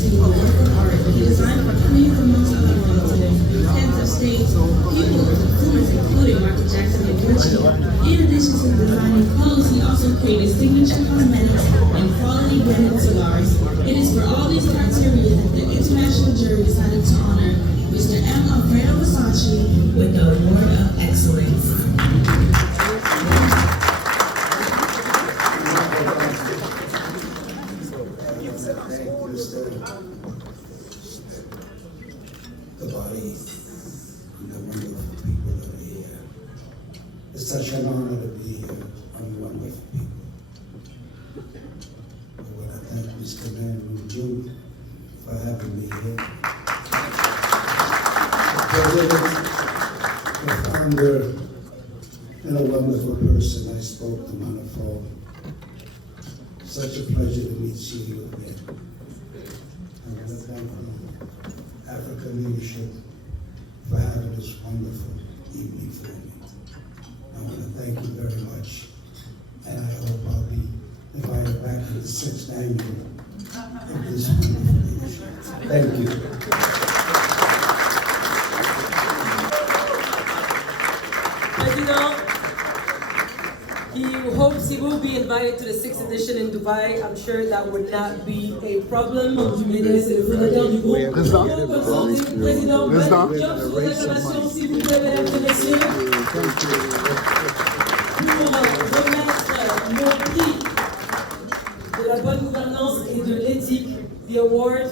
into work of art. He designed for queens and multi-millionaires, heads of state, people of influence, including Michael Jackson and Gucci. In addition to designing clothes, he also created signature cosmetics and quality branded cigars. It is for all these criteria that the international jury decided to honor Mr. M. Alfredo Versace with the Award of Excellence. The body and the wonderful people that are here. It's such an honor to be here among wonderful people. I want to thank Mr. Manuel Jr. for having me here. The president, the founder, and a wonderful person. I spoke to Manafort. Such a pleasure to meet you again. I want to thank the African leadership for having this wonderful evening for me. I want to thank you very much, and I hope I'll be invited back to the 6th annual of this wonderful leadership. Thank you. President, he hopes he will be invited to the 6th edition in Dubai. I'm sure that would not be a problem. Du MEDES et le fondateur du groupe. Président, bonne job sur l'acclamation, s'il vous plaît, mesdames et messieurs. Pour remettre le prix de la bonne gouvernance et de l'éthique, the award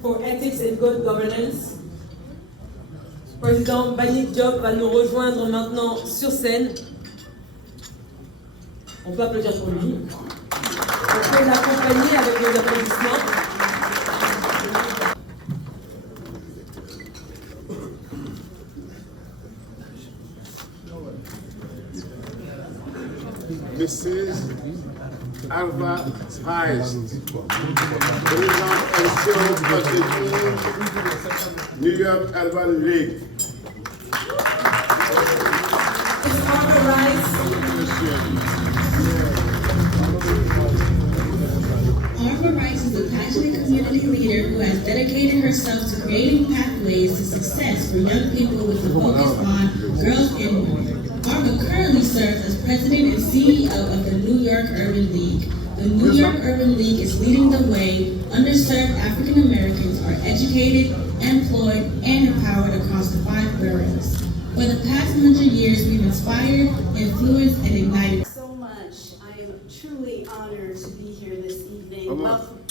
for ethics and good governance. Président Mbagnick Diop va nous rejoindre maintenant sur scène. On peut applaudir pour lui. On peut l'accompagner avec les applaudissements. Mrs. Alva Price, présidente et CEO de New York Urban League. Arva Rice is a passionate community leader who has dedicated herself to creating pathways to success for young people with a focus on girls and women. Arva currently serves as president and CEO of the New York Urban League. The New York Urban League is leading the way. Underserved African Americans are educated, employed, and empowered across the 5 boroughs. For the past 100 years, we've inspired, influenced, and ignited. So much. I am truly honored to be here this evening.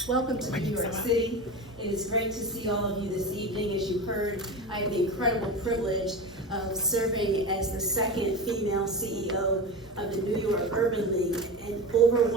Welcome to New York City. It is great to see all of you this evening. As you heard, I have the incredible privilege of serving as the 2nd female CEO of the New York Urban League, and over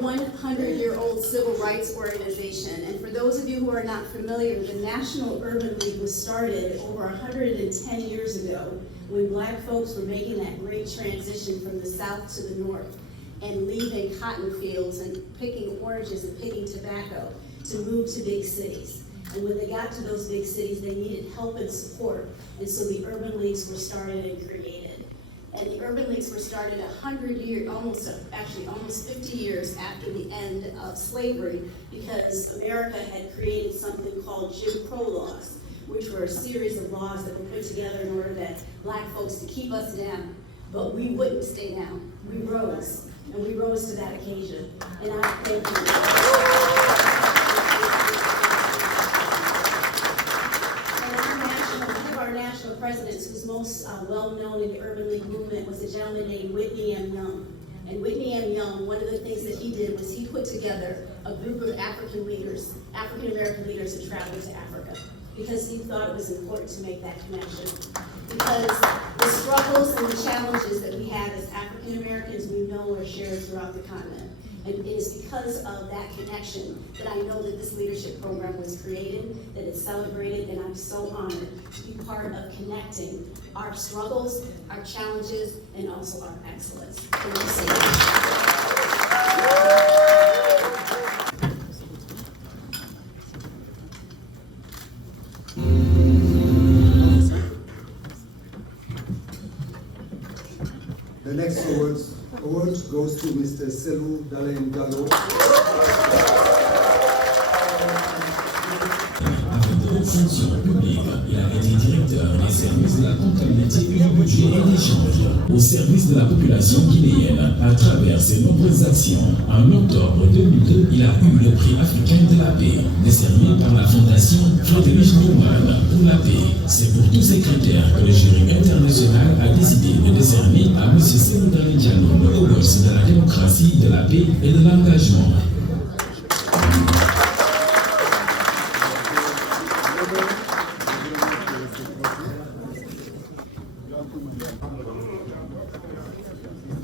100-year-old civil rights organization. And for those of you who are not familiar, the National Urban League was started over 110 years ago when Black folks were making that great transition from the South to the North and leaving cotton fields and picking oranges and picking tobacco to move to big cities. And when they got to those big cities, they needed help and support. And so the urban leagues were started and created. And the urban leagues were started 100 years, almost 50 years after the end of slavery, because America had created something called Jim Crow laws, which were a series of laws that were put together in order that black folks to keep us down. But we wouldn't stay down. We rose, and we rose to that occasion. And I thank you. One of our national presidents, who's most well-known in the Urban League movement, was a gentleman named Whitney M. Young. And Whitney M. Young, one of the things that he did was he put together a group of African leaders, African-American leaders, to travel to Africa, because he thought it was important to make that connection. Because the struggles and the challenges that we have as African Americans, we know are shared throughout the continent. And it is because of that connection that I know that this leadership program was created, that it's celebrated, and I'm so honored to be part of connecting our struggles, our challenges, and also our excellence. Thank you so much. The next award goes to Mr. Selou Dalein Diallo. Avec de hautes fonctions publiques, il a été directeur des services de la comptabilité, du budget et d'échange au service de la population guinéenne à travers ses nombreuses actions. En octobre 2002, il a eu le prix africain de la paix, décerné par la fondation Friedrich Naumann pour la paix. C'est pour tous ces critères que le jury international a décidé de décerner à M. Selou Dalein Diallo le Award de la démocratie, de la paix et de l'engagement.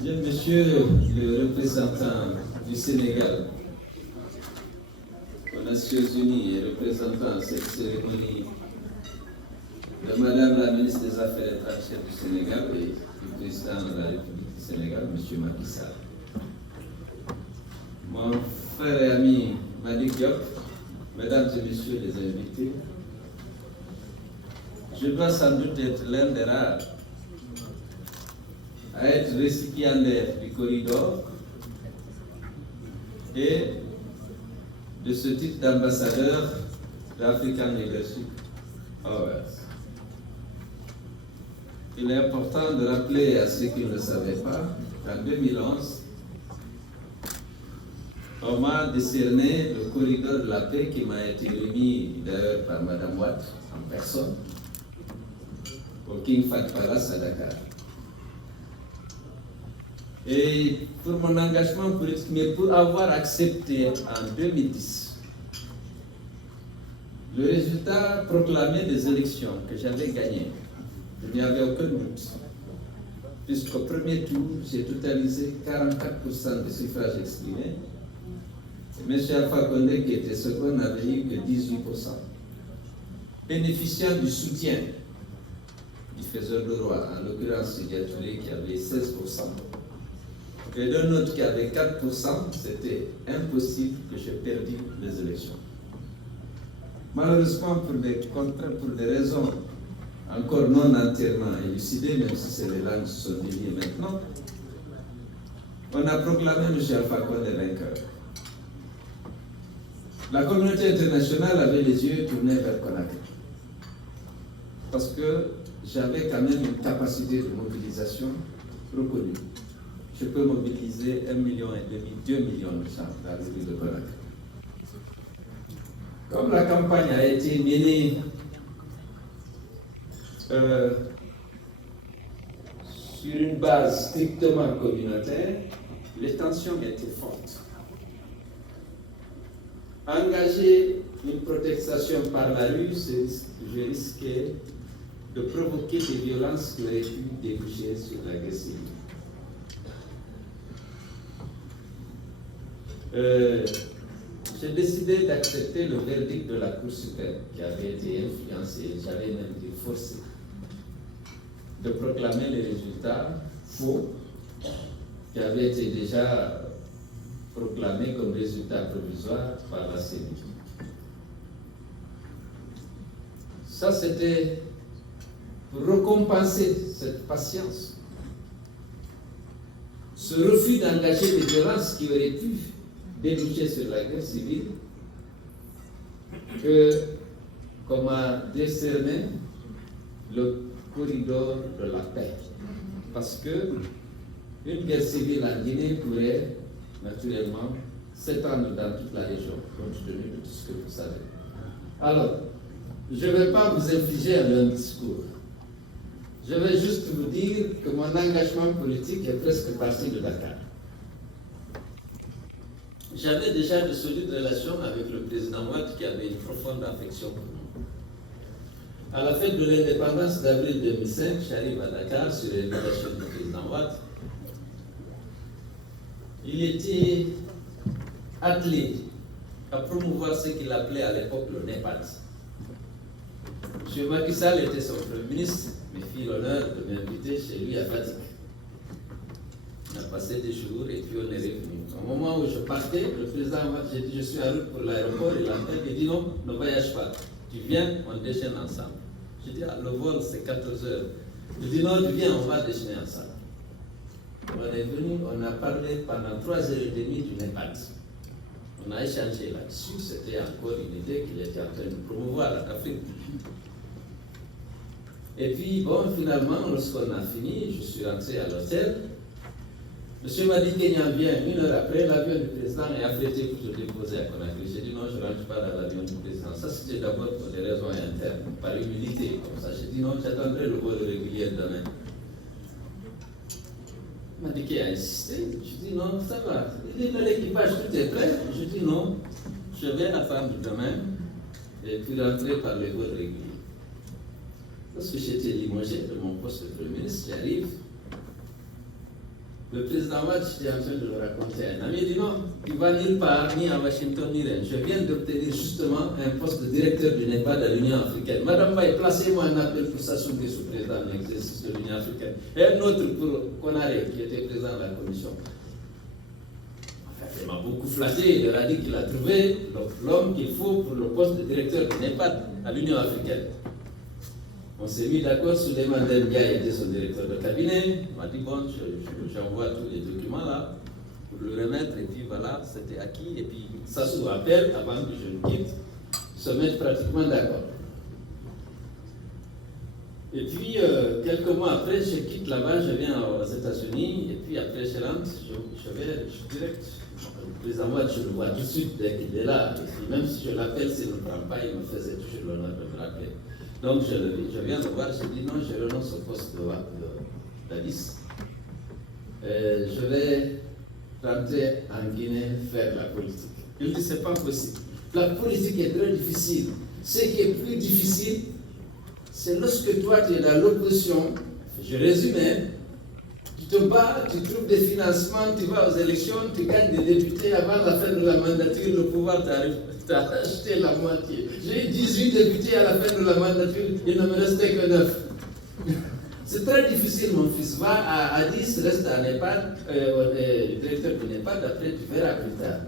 Bien, monsieur le représentant du Sénégal aux Nations Unies et représentant à cette cérémonie de Madame la ministre des Affaires étrangères du Sénégal et du président de la République du Sénégal, monsieur Macky Sall. Mon frère et ami Malik Diop, mesdames et messieurs les invités, je dois sans doute être l'un des rares à être récipiendaire du corridor et de ce titre d'ambassadeur d'African Leadership Awards. Il est important de rappeler à ceux qui ne le savaient pas qu'en 2011, on m'a décerné le corridor de la paix qui m'a été remis d'ailleurs par Madame Watt en personne au King Fahd Palace à Dakar. Et pour mon engagement politique, mais pour avoir accepté en 2010 le résultat proclamé des élections que j'avais gagné, il n'y avait aucun doute, puisqu'au premier tour, j'ai totalisé 44% des suffrages exprimés, et M. Alpha Condé, qui était second, n'avait eu que 18%, bénéficiant du soutien du faiseur de roi, en l'occurrence Sédia Touré, qui avait 16%. Et d'un autre qui avait 4%, c'était impossible que je perdis les élections. Malheureusement, pour des raisons encore non entièrement élucidées, même si les langues se sont déliées maintenant, on a proclamé M. Alpha Condé vainqueur. La communauté internationale avait les yeux tournés vers Conakry, parce que j'avais quand même une capacité de mobilisation reconnue. Je peux mobiliser 1,5 million, 2 millions de gens dans la ville de Conakry. Comme la campagne a été menée sur une base strictement communautaire, les tensions étaient fortes. Engager une protestation par la rue, je risquais de provoquer des violences qui auraient pu déboucher sur l'agressivité. J'ai décidé d'accepter le verdict de la Cour suprême qui avait été influencé, j'avais même été forcé de proclamer les résultats faux qui avaient été déjà proclamés comme résultats provisoires par la CENI. Ça, c'était pour récompenser cette patience, ce refus d'engager des violences qui auraient pu déboucher sur la guerre civile, qu'on m'a décerné le corridor de la paix. Parce que une guerre civile en Guinée pourrait naturellement s'étendre dans toute la région, compte tenu de tout ce que vous savez. Alors, je ne vais pas vous infliger un long discours. Je vais juste vous dire que mon engagement politique est presque parti de Dakar. J'avais déjà de solides relations avec le président Wade qui avait une profonde affection pour moi. À la fête de l'indépendance d'avril 2005, j'arrive à Dakar sur l'invitation du président Wade. Il était attelé à promouvoir ce qu'il appelait à l'époque le NEPAD. M. Macky Sall était son premier ministre, me fit l'honneur de m'inviter chez lui à Fatick. On a passé des jours et puis on est revenu. Au moment où je partais, le président j'ai dit je suis en route pour l'aéroport, il dit non, ne voyage pas. Tu viens, on déjeune ensemble. Je dis le vol c'est 14 heures. Il dit non, tu viens, on va déjeuner ensemble. On est venu, on a parlé pendant 3h30 du NEPAD. On a échangé là-dessus, c'était encore une idée qu'il était en train de promouvoir en Afrique. Et puis, bon, finalement, lorsqu'on a fini, je suis rentré à l'hôtel. M. m'a dit Kenyan vient 1 heure après, l'avion du président est affrété pour se déposer à Conakry. J'ai dit non, je ne rentre pas dans l'avion du président. Ça, c'était d'abord pour des raisons internes, par humilité, comme ça. J'ai dit non, j'attendrai le vol régulier demain. Il m'a dit qu'il a insisté. Je dis non, ça va. Il dit l'équipage, tout est prêt. Je dis non, je vais attendre demain et puis rentrer par le vol régulier. Lorsque j'étais limogé de mon poste de Premier ministre, j'arrive. Le président Wade, j'étais en train de le raconter à un ami, il dit non, tu vas nulle part, ni à Washington, ni rien. Je viens d'obtenir justement un poste de directeur du NEPAD à l'Union africaine. Madame Baye, placez-moi un appel pour s'assumer sous président de l'exercice de l'Union africaine. Et un autre pour Konaré, qui était président de la commission. Il m'a beaucoup flatté, il leur a dit qu'il a trouvé l'homme qu'il faut pour le poste de directeur du NEPAD à l'Union africaine. On s'est mis d'accord, Souleymane Ndiaye était son directeur de cabinet. Il m'a dit bon, j'envoie tous les documents là pour le remettre, et puis voilà, c'était acquis. Et puis ça se rappelle, avant que je le quitte, se mettre pratiquement d'accord. Et puis, quelques mois après, je quitte là-bas, je viens aux États-Unis, et puis après, je rentre, je vais direct. Le président Wade, je le vois tout de suite dès qu'il est là. Et puis, même si je l'appelle, s'il ne me prend pas, il me faisait toujours l'honneur de me rappeler. Donc, je viens de voir, je dis non, je renonce au poste d'Addis. Je vais rentrer en Guinée faire la politique. Il dit c'est pas possible. La politique est très difficile. Ce qui est plus difficile, c'est lorsque toi tu es dans l'opposition, je résume, tu te bats, tu trouves des financements, tu vas aux élections, tu gagnes des députés, avant la fin de la mandature, le pouvoir t'arrive, t'as acheté la moitié. J'ai eu 18 députés à la fin de la mandature, il ne me restait que 9. C'est très difficile, mon fils. Va à Addis, reste à NEPAD, directeur du NEPAD, après tu verras plus tard.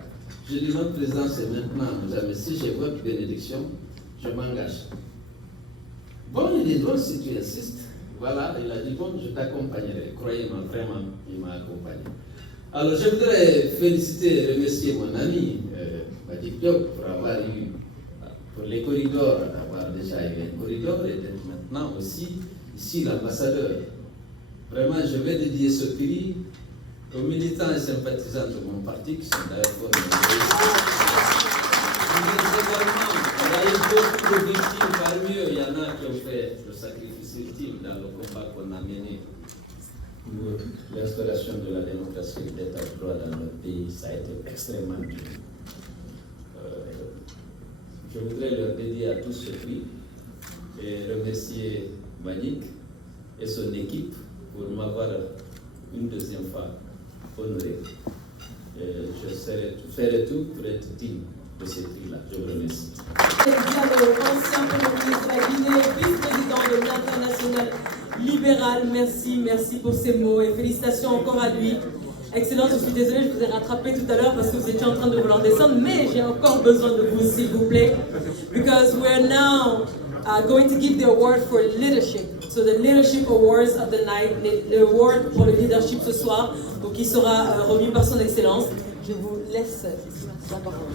Je dis notre président, c'est maintenant, jamais. Si j'ai votre bénédiction, je m'engage. Bon, il dit, bon, si tu insistes, voilà, il a dit, bon, je t'accompagnerai. Croyez-moi, vraiment, il m'a accompagné. Alors, je voudrais féliciter et remercier mon ami, Madik Diop, pour avoir eu, pour les corridors, d'avoir déjà eu un corridor, et d'être maintenant aussi ici l'ambassadeur. Vraiment, je vais dédier ce prix aux militants et sympathisants de mon parti qui sont d'ailleurs il y a eu beaucoup de victimes, parmi eux, il y en a qui ont fait le sacrifice ultime dans le combat qu'on a mené pour l'installation de la démocratie et de l'état de droit dans notre pays. Ça a été extrêmement dur. Je voudrais leur dédier à tous ce prix et remercier Manik et son équipe pour m'avoir une deuxième fois honoré. Je ferai tout pour être digne de ce prix-là. Je vous remercie. Ancien Premier ministre de la Guinée, vice-président de l'International libéral, merci pour ces mots et félicitations encore à lui. Excellence, je suis désolée, je vous ai rattrapé tout à l'heure parce que vous étiez en train de vouloir descendre, mais j'ai encore besoin de vous, s'il vous plaît. Because we're now going to give the award for leadership. So the leadership awards of the night, l'award pour le leadership ce soir, donc qui sera remis par son excellence. Je vous laisse la parole.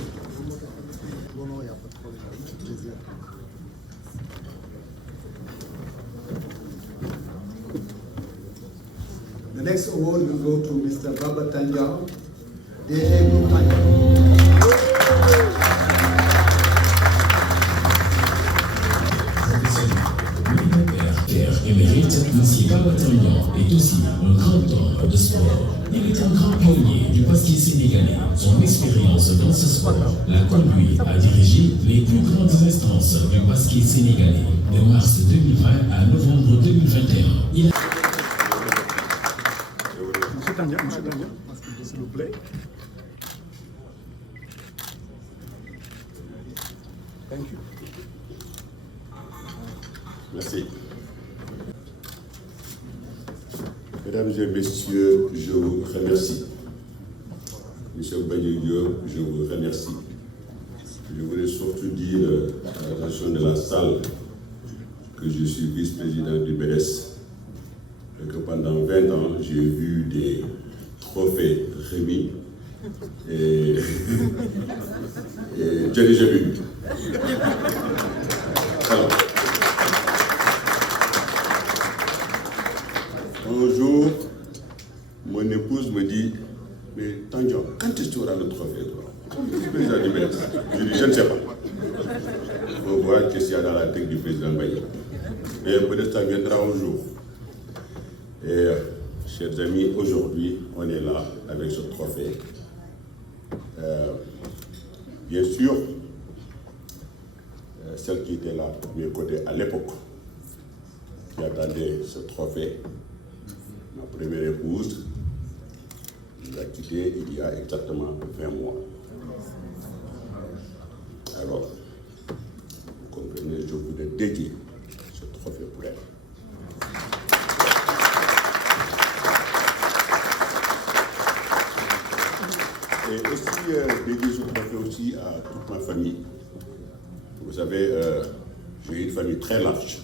The next award will go to Mr. Baba Tanjao, DG Group Manager. Émérite, M. Baba Tanjao est aussi un grand homme de sport. Il est un grand pionnier du basket sénégalais. Son expérience dans ce sport l'a conduit à diriger les plus grandes instances du basket sénégalais de mars 2020 à novembre 2021. Il a... Monsieur Tandia, s'il vous plaît. Thank you. Merci. Mesdames et messieurs, je vous remercie. Monsieur Bagnodio, je vous remercie. Je voulais surtout dire à l'attention de la salle que je suis vice-président du BDS et que pendant 20 ans, j'ai vu des trophées remis et j'ai déjà vu. Alors, un jour, mon épouse me dit, mais Tanjao, quand est-ce que tu auras le trophée, toi? Président du BDS. Je dis, je ne sais pas. Il faut voir qu'est-ce qu'il y a dans la tête du président Baye. Et peut-être ça viendra un jour. Et chers amis, aujourd'hui, on est là avec ce trophée. Bien sûr, celle qui était là à mes côtés à l'époque, qui attendait ce trophée, ma première épouse, nous a quittés il y a exactement 20 mois. Alors, vous comprenez, je voulais dédier ce trophée pour elle. Et aussi dédier ce trophée aussi à toute ma famille. Vous savez, j'ai une famille très large,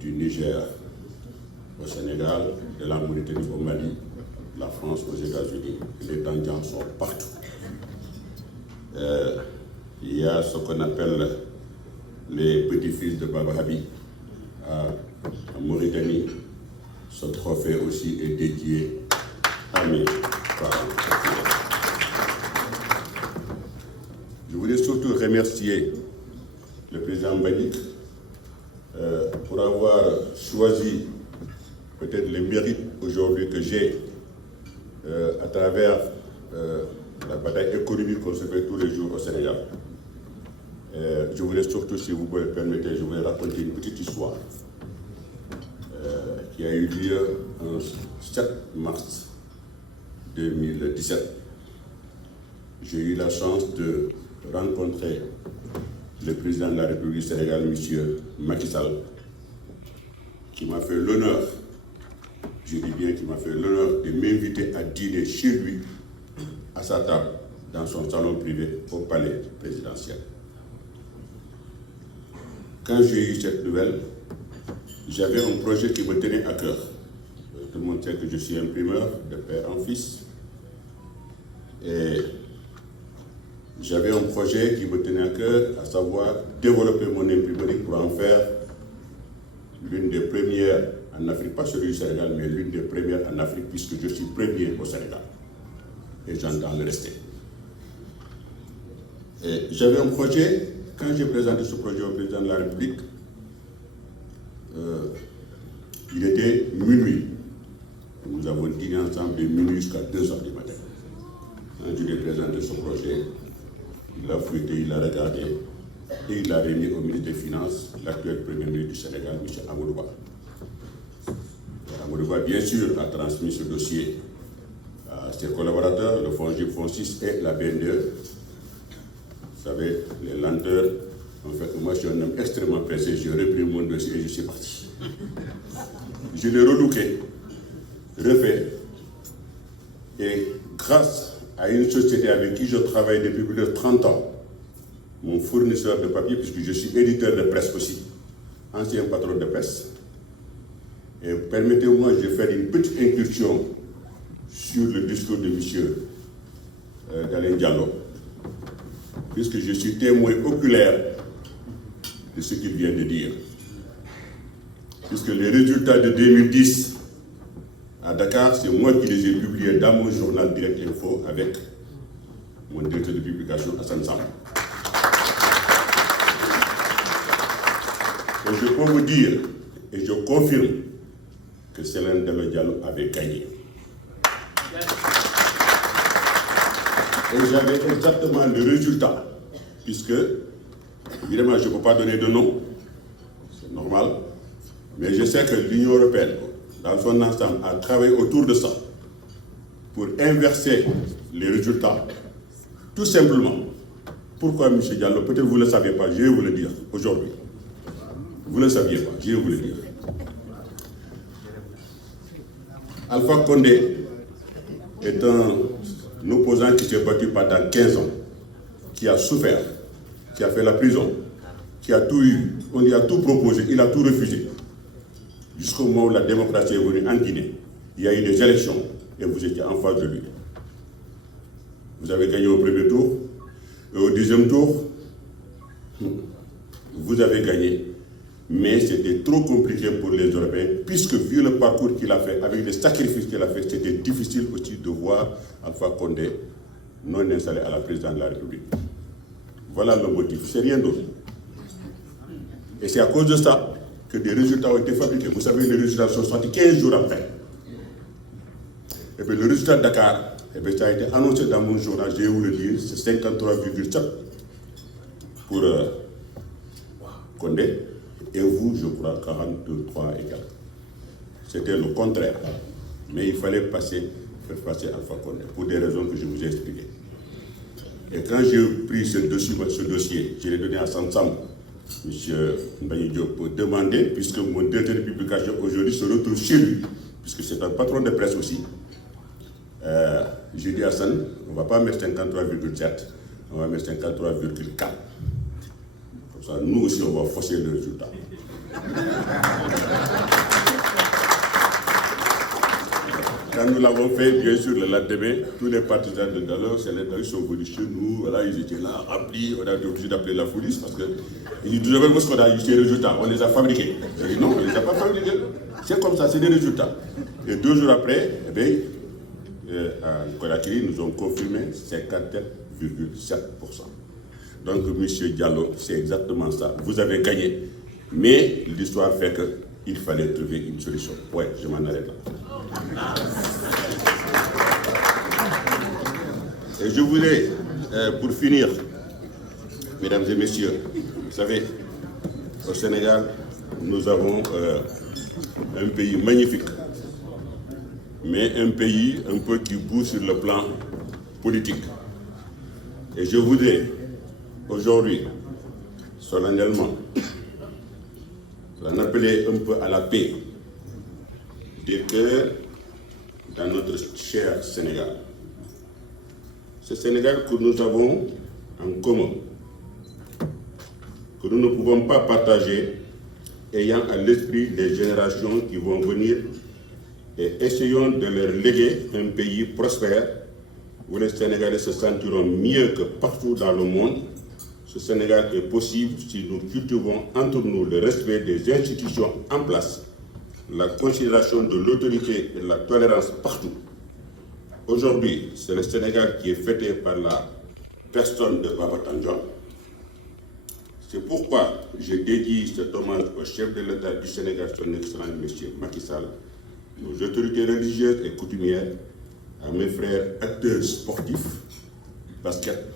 du Niger au Sénégal, de la Mauritanie au Mali, de la France aux États-Unis. Les Tandians sont partout. Il y a ce qu'on appelle les petits-fils de Baba Habi en Mauritanie. Ce trophée aussi est dédié à mes parents. Je voulais surtout remercier le président Mbagnick pour avoir choisi peut-être les mérites aujourd'hui que j'ai à travers la bataille économique qu'on se fait tous les jours au Sénégal. Je voulais surtout, si vous me le permettez, je voulais raconter une petite histoire qui a eu lieu le 7 mars 2017. J'ai eu la chance de rencontrer le président de la République du Sénégal, M. Macky Sall, qui m'a fait l'honneur, je dis bien qui m'a fait l'honneur de m'inviter à dîner chez lui, à sa table, dans son salon privé au palais présidentiel. Quand j'ai eu cette nouvelle, j'avais un projet qui me tenait à cœur. Tout le monde sait que je suis imprimeur de père en fils. Et j'avais un projet qui me tenait à cœur, à savoir développer mon imprimerie pour en faire l'une des premières en Afrique, pas celui du Sénégal, mais l'une des premières en Afrique, puisque je suis premier au Sénégal. Et j'entends le rester. Et j'avais un projet, quand j'ai présenté ce projet au président de la République, il était minuit. Nous avons dîné ensemble de minuit jusqu'à 2h du matin. Quand je lui ai présenté ce projet, il a fouillé, il l'a regardé et il l'a remis au ministre des Finances, l'actuel Premier ministre du Sénégal, M. Amadou Ba. Amadou Ba, bien sûr, a transmis ce dossier à ses collaborateurs, le FONGIP, FONSIS et la BNDE. Vous savez, les lenteurs ont fait que moi, je suis un homme extrêmement pressé. J'ai repris mon dossier et je suis parti. Je l'ai relooké, refait, et grâce à une société avec qui je travaille depuis plus de 30 ans, mon fournisseur de papier, puisque je suis éditeur de presse aussi, ancien patron de presse. Et permettez-moi de faire une petite incursion sur le discours de M. Dalein Diallo, puisque je suis témoin oculaire de ce qu'il vient de dire. Puisque les résultats de 2010 à Dakar, c'est moi qui les ai publiés dans mon journal Direct Info avec mon directeur de publication Hassan Sam. Et je peux vous dire, et je confirme, que Céline Dalein Diallo avait gagné. Et j'avais exactement le résultat, puisque, évidemment, je ne peux pas donner de nom, c'est normal, mais je sais que l'Union européenne, dans son ensemble, a travaillé autour de ça pour inverser les résultats. Tout simplement. Pourquoi, M. Diallo? Peut-être vous ne le saviez pas, je vais vous le dire aujourd'hui. Vous ne le saviez pas, je vais vous le dire. Alpha Condé est un opposant qui s'est battu pendant 15 ans, qui a souffert, qui a fait la prison, qui a tout eu, on lui a tout proposé, il a tout refusé. Jusqu'au moment où la démocratie est venue en Guinée, il y a eu des élections et vous étiez en face de lui. Vous avez gagné au premier tour et au deuxième tour, vous avez gagné. Mais c'était trop compliqué pour les Européens, puisque vu le parcours qu'il a fait, avec les sacrifices qu'il a fait, c'était difficile aussi de voir Alpha Condé non installé à la présidence de la République. Voilà le motif, c'est rien d'autre. Et c'est à cause de ça que des résultats ont été fabriqués. Vous savez, les résultats sont sortis 15 jours après. Et puis le résultat de Dakar, et puis ça a été annoncé dans mon journal, je vais vous le dire, c'est 53,7 pour Condé. Et vous, je crois, 43 et quelques. C'était le contraire. Mais il fallait faire passer Alpha Condé, pour des raisons que je vous ai expliquées. Et quand j'ai pris ce dossier, je l'ai donné à Sansam, M. Mbaye Diop, pour demander, puisque mon directeur de publication aujourd'hui se retrouve chez lui, puisque c'est un patron de presse aussi. J'ai dit à Hassan, on ne va pas mettre 53,7, on va mettre 53,4. Nous aussi, on va fausser le résultat. Quand nous l'avons fait, bien sûr, le lendemain, tous les partisans de Diallo, ils sont venus chez nous, voilà, ils étaient là, remplis, on a été obligé d'appeler la police parce que ils disaient, vous savez qu'on a eu ces résultats, on les a fabriqués. J'ai dit non, on ne les a pas fabriqués. C'est comme ça, c'est des résultats. Et 2 jours après, eh bien, à Conakry, nous ont confirmé 54,7%. Donc, M. Diallo, c'est exactement ça. Vous avez gagné, mais l'histoire fait qu'il fallait trouver une solution. Ouais, je m'en arrête là. Et je voulais, pour finir, mesdames et messieurs, vous savez, au Sénégal, nous avons un pays magnifique, mais un pays un peu qui bouge sur le plan politique. Et je voudrais, aujourd'hui, solennellement, en appeler un peu à la paix, dire que dans notre cher Sénégal, ce Sénégal que nous avons en commun, que nous ne pouvons pas partager, ayant à l'esprit les générations qui vont venir, et essayons de leur léguer un pays prospère où les Sénégalais se sentiront mieux que partout dans le monde. Ce Sénégal est possible si nous cultivons entre nous le respect des institutions en place, la considération de l'autorité et la tolérance partout. Aujourd'hui, c'est le Sénégal qui est fêté par la personne de Baba Tandian. C'est pourquoi je dédie cet hommage au chef de l'État du Sénégal, son excellent M. Macky Sall, aux autorités religieuses et coutumières, à mes frères acteurs sportifs, basket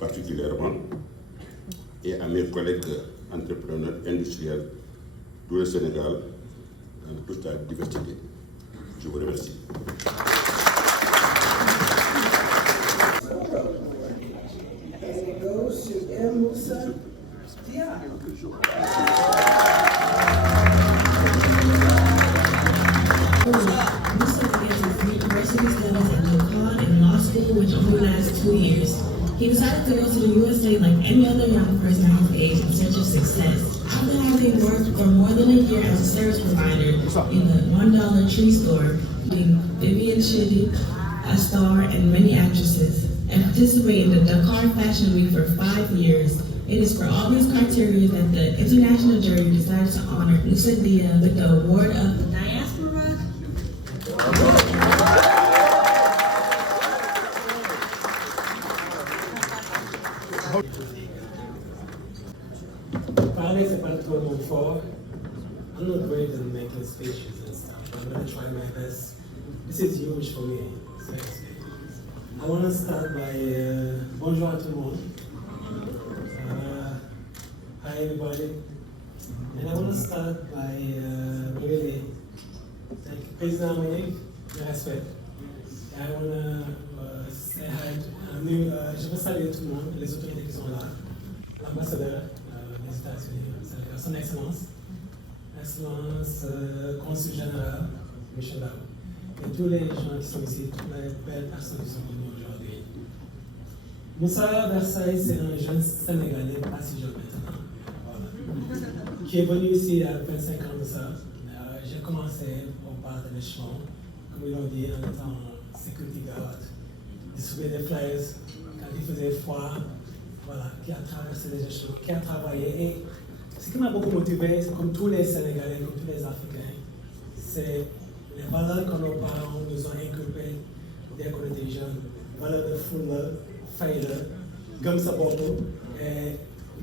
particulièrement, et à mes collègues entrepreneurs industriels, tout le Sénégal, dans toute la diversité. Je vous remercie. He decided to go to the USA like any other having worked for more than a year as a service provider in the $1 cheese store, including Vivian Chitty, a star, and many actresses, and participated in the Dakar Fashion Week for 5 years. It is for all these criteria that the international jury decided to honor Nusa Dia with the award of the Diaspora. Parler, c'est pas trop mon fort. I'm not great at making speeches and stuff, but I'm gonna try my best. This is huge for me. I want to start by bonjour à tout le monde. Hi everybody. And I want to start by really thank President Moïse, le respect. I want to say hi. Je veux saluer tout le monde, les autorités qui sont là, l'ambassadeur des États-Unis, son Excellence, Consul Général Michel Daou, et tous les gens qui sont ici, toutes les belles personnes qui sont venues aujourd'hui. Moussa Versailles, c'est un jeune Sénégalais, pas si jeune maintenant, voilà, qui est venu ici à 25 ans de ça. J'ai commencé au bar de l'échelon, comme ils l'ont dit, en étant security guard, distribuer des flyers quand il faisait froid, voilà, qui a traversé les échelons, qui a travaillé. Et ce qui m'a beaucoup motivé, c'est comme tous les Sénégalais, comme tous les Africains, c'est les valeurs que nos parents nous ont inculquées dès qu'on était jeunes. Valeurs de fulla, fayda, gëm sa bopp et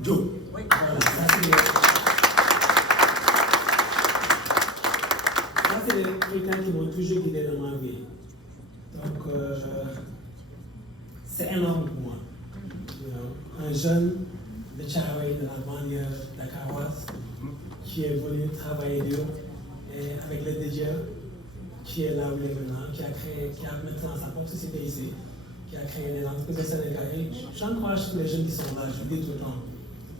jóg. Voilà, ça c'est les critères qui m'ont toujours guidé dans ma vie. Donc, c'est énorme pour moi. Un jeune de Thiaroye, de la banlieue dakaroise, qui est venu travailler dur et avec l'aide de Dieu, qui est là où il est maintenant, qui a maintenant sa propre société ici, qui a créé des entreprises sénégalaises. J'encourage tous les jeunes qui sont là, je le dis tout le temps,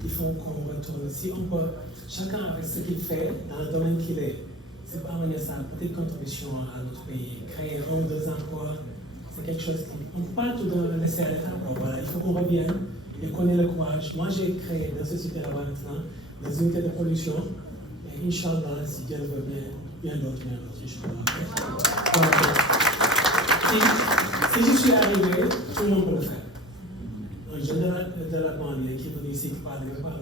il faut qu'on retourne. Si on peut, chacun avec ce qu'il fait dans le domaine qu'il est, c'est parvenir sa petite contribution à notre pays, créer 1 ou 2 emplois, c'est quelque chose qu'on ne peut pas tout laisser à l'état. Voilà, il faut qu'on revienne et qu'on ait le courage. Moi, j'ai créé une société là-bas maintenant, des unités de production, et Inch'Allah, si Dieu veut bien d'autres, Inch'Allah. Si je suis arrivé, tout le monde peut le faire. Un jeune de la banlieue qui est venu ici, qui parle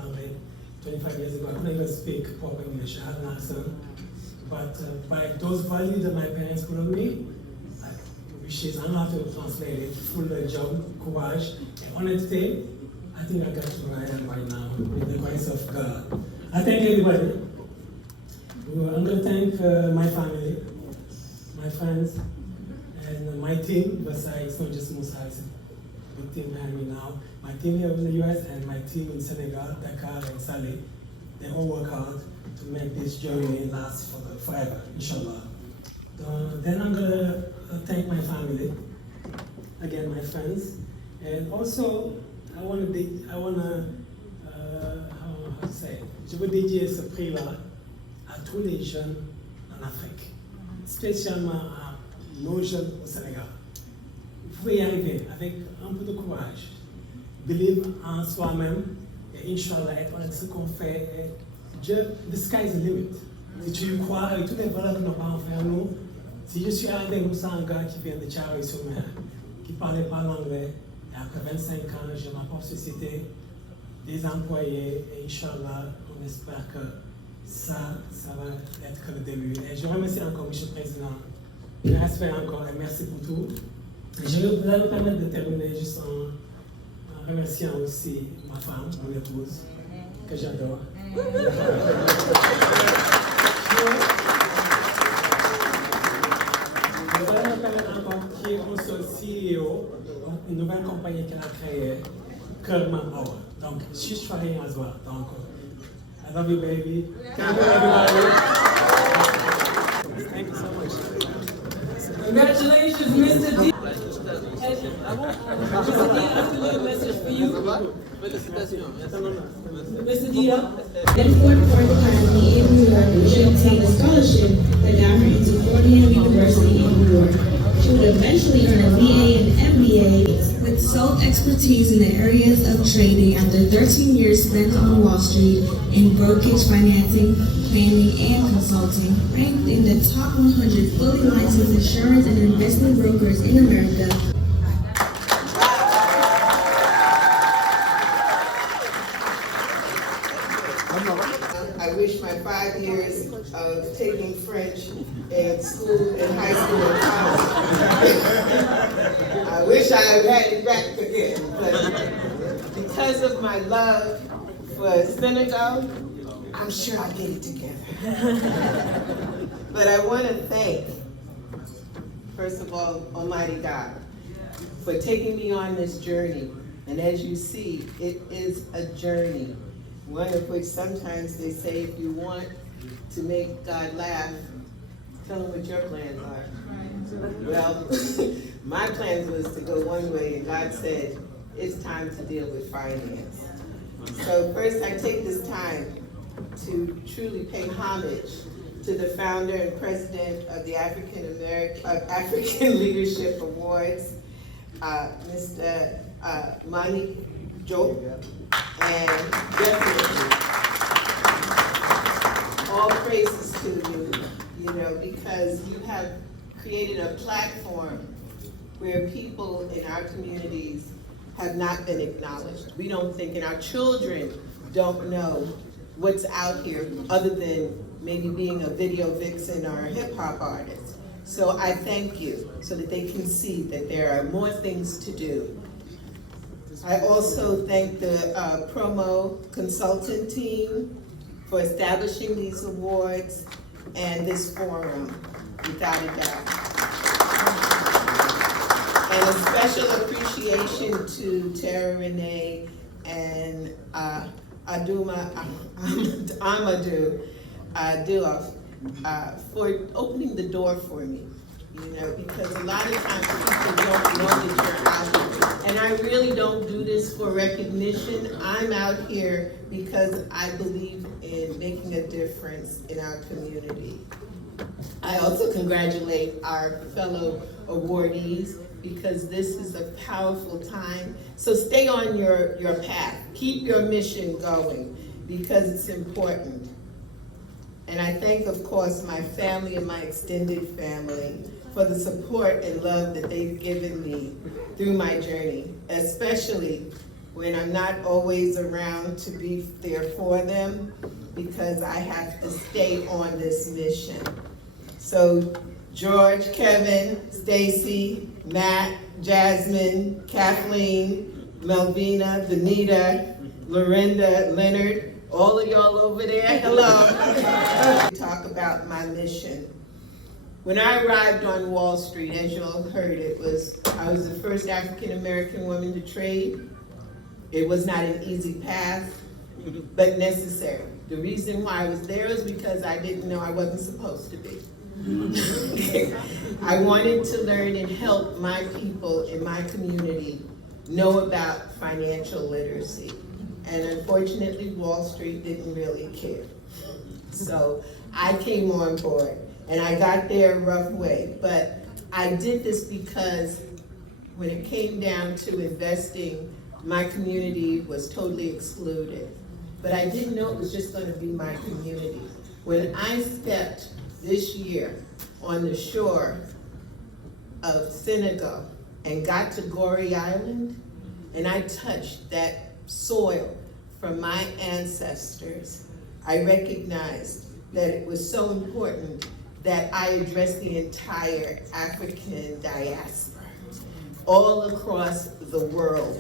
anglais, 25 years ago, I couldn't even speak proper English, I had an accent. But by those values that my parents put on me, which is, I'm not going to translate it, full job, courage, and honesty, I think I got to where I am right now, with the grace of God. I thank everybody. I'm going to thank my family, my friends, and my team. Besides, it's not just Moussa, it's a big team behind me now. My team here in the US and my team in Senegal, Dakar and Saleh, they all work hard to make this journey last forever, inshallah. Then I'm going to thank my family, again my friends, and also I want to how to say, je veux dédier ce prix-là à tous les jeunes en Afrique, spécialement à nos jeunes au Sénégal. Vous pouvez y arriver avec un peu de courage, believe en soi-même et Inch'Allah être honnête ce qu'on fait. The sky is the limit. Si tu y crois avec toutes les valeurs que nos parents font à nous, si je suis arrivé avec Moussa, un gars qui vient de Thiaroye-sur-Mer, qui ne parlait pas l'anglais, et après 25 ans, j'ai ma propre société, des employés, et Inch'Allah, on espère que ça va être que le début. Et je remercie encore M. le Président. Je respecte encore et merci pour tout. Et je vais vous permettre de terminer juste en remerciant aussi ma femme, mon épouse, que j'adore. Je vais me permettre encore qui est aussi CEO, une nouvelle compagnie qu'elle a créée, Kerman Power. Donc, she's trying as well. Donc, I love you, baby. Thank you, everybody. Thank you so much. Congratulations, Mr. D. Mr. D, I have a little message for you. Mr. D. Then for the fourth time, in New York, she obtained a scholarship that got her into Fordham University in New York. She would eventually earn a BA and MBA with with sole expertise in the areas of trading after 13 years spent on Wall Street in brokerage, financing, planning, and consulting, ranked in the top 100 fully licensed insurance and investment brokers in America. I wish my 5 years of taking French in school, in high school and college, I wish I had it back again. But because of my love for Senegal, I'm sure I'll get it together. But I want to thank, first of all, Almighty God for taking me on this journey. And as you see, it is a journey. One of which sometimes they say, if you want to make God laugh, tell him what your plans are. Well, my plans was to go one way, and God said, it's time to deal with finance. So first I take this time to truly pay homage to the founder and president of the African Leadership Awards, Mr. Mani Joe. And definitely, all praises to you, because you have created a platform where people in our communities have not been acknowledged. We don't think, and our children don't know what's out here other than maybe being a video vixen or a hip hop artist. So I thank you so that they can see that there are more things to do. I also thank the promo consultant team for establishing these awards and this forum, without a doubt. And a special appreciation to Tara Renee and Amadou Diop for opening the door for me. Because a lot of times people don't know that you're out here. And I really don't do this for recognition. I'm out here because I believe in making a difference in our community. I also congratulate our fellow awardees because this is a powerful time. So stay on your path. Keep your mission going because it's important. And I thank, of course, my family and my extended family for the support and love that they've given me through my journey, especially when I'm not always around to be there for them because I have to stay on this mission. So George, Kevin, Stacy, Matt, Jasmine, Kathleen, Melvina, Benita, Lorinda, Leonard, all of y'all over there, hello. Talk about my mission. When I arrived on Wall Street, as you all heard, I was the first African American woman to trade. It was not an easy path, but necessary. The reason why I was there was because I didn't know I wasn't supposed to be. I wanted to learn and help my people in my community know about financial literacy. And unfortunately, Wall Street didn't really care. So I came on board. And I got there a rough way, but I did this because when it came down to investing, my community was totally excluded. But I didn't know it was just gonna be my community. When I stepped this year on the shore of Senegal and got to Gorée Island, and I touched that soil from my ancestors, I recognized that it was so important that I address the entire African diaspora all across the world.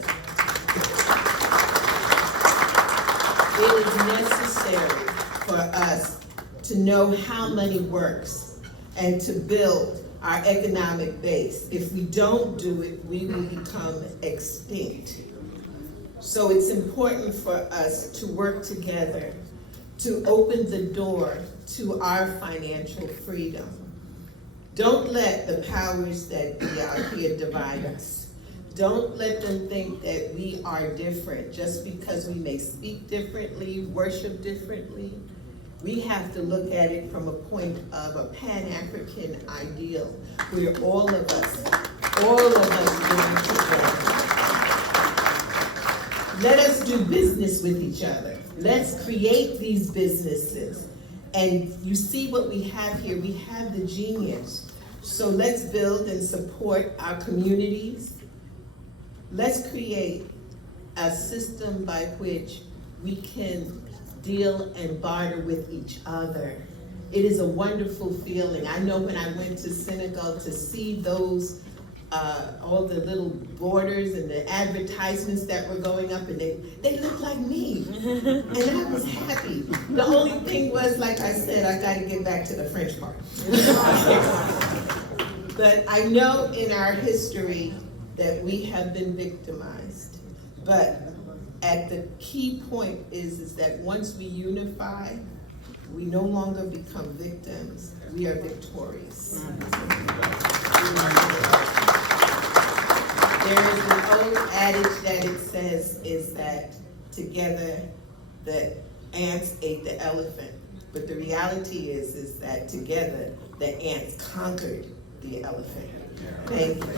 It is necessary for us to know how money works and to build our economic base. If we don't do it, we will become extinct. So it's important for us to work together to open the door to our financial freedom. Don't let the powers that be out here divide us. Don't let them think that we are different just because we may speak differently, worship differently. We have to look at it from a point of a Pan-African ideal where all of us work together. let us do business with each other. Let's create these businesses. And you see what we have here, we have the genius. So let's build and support our communities. Let's create a system by which we can deal and barter with each other. It is a wonderful feeling. I know when I went to Senegal to see those, all the little borders and the advertisements that were going up, and they looked like me. And I was happy. The only thing was, like I said, I gotta get back to the French part. But I know in our history that we have been victimized. But at the key point is that once we unify, we no longer become victims, we are victorious. There is an old adage that it says is that together the ants ate the elephant. But the reality is that together the ants conquered the elephant. Thank you.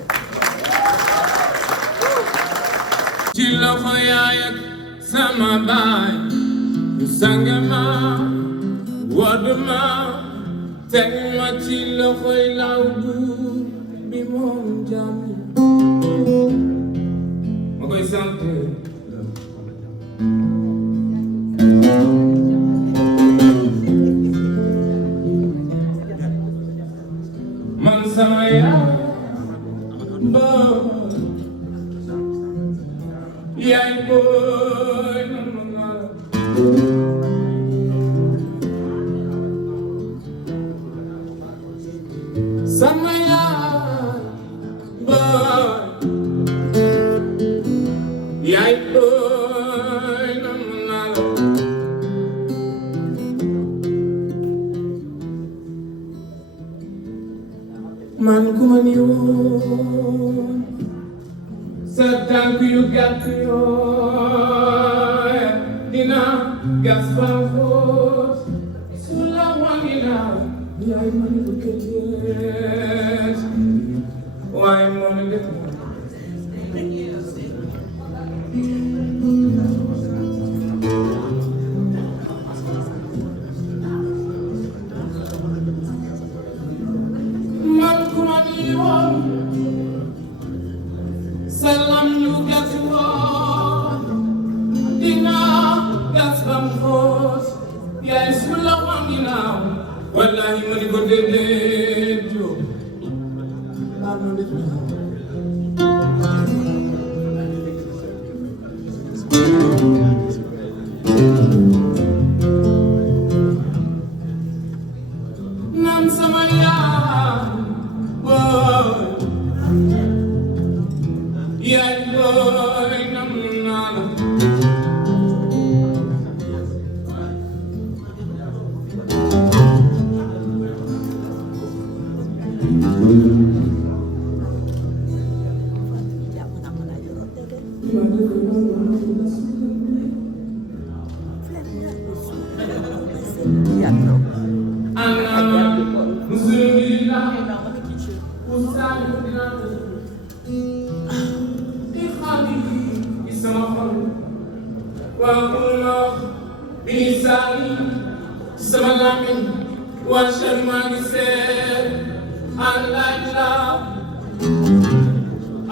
Man kumani woon sa tànk yu gàtt yooy dina gas bankoos su la wangi naaw yaay man bu këtees waaye moom def salam yu gàtt woon dina gas bam xoos yaay su la wangi naaw wallahi ma ni ko déedéet joo laa ma def naan sama yaay yaay booy nam naa la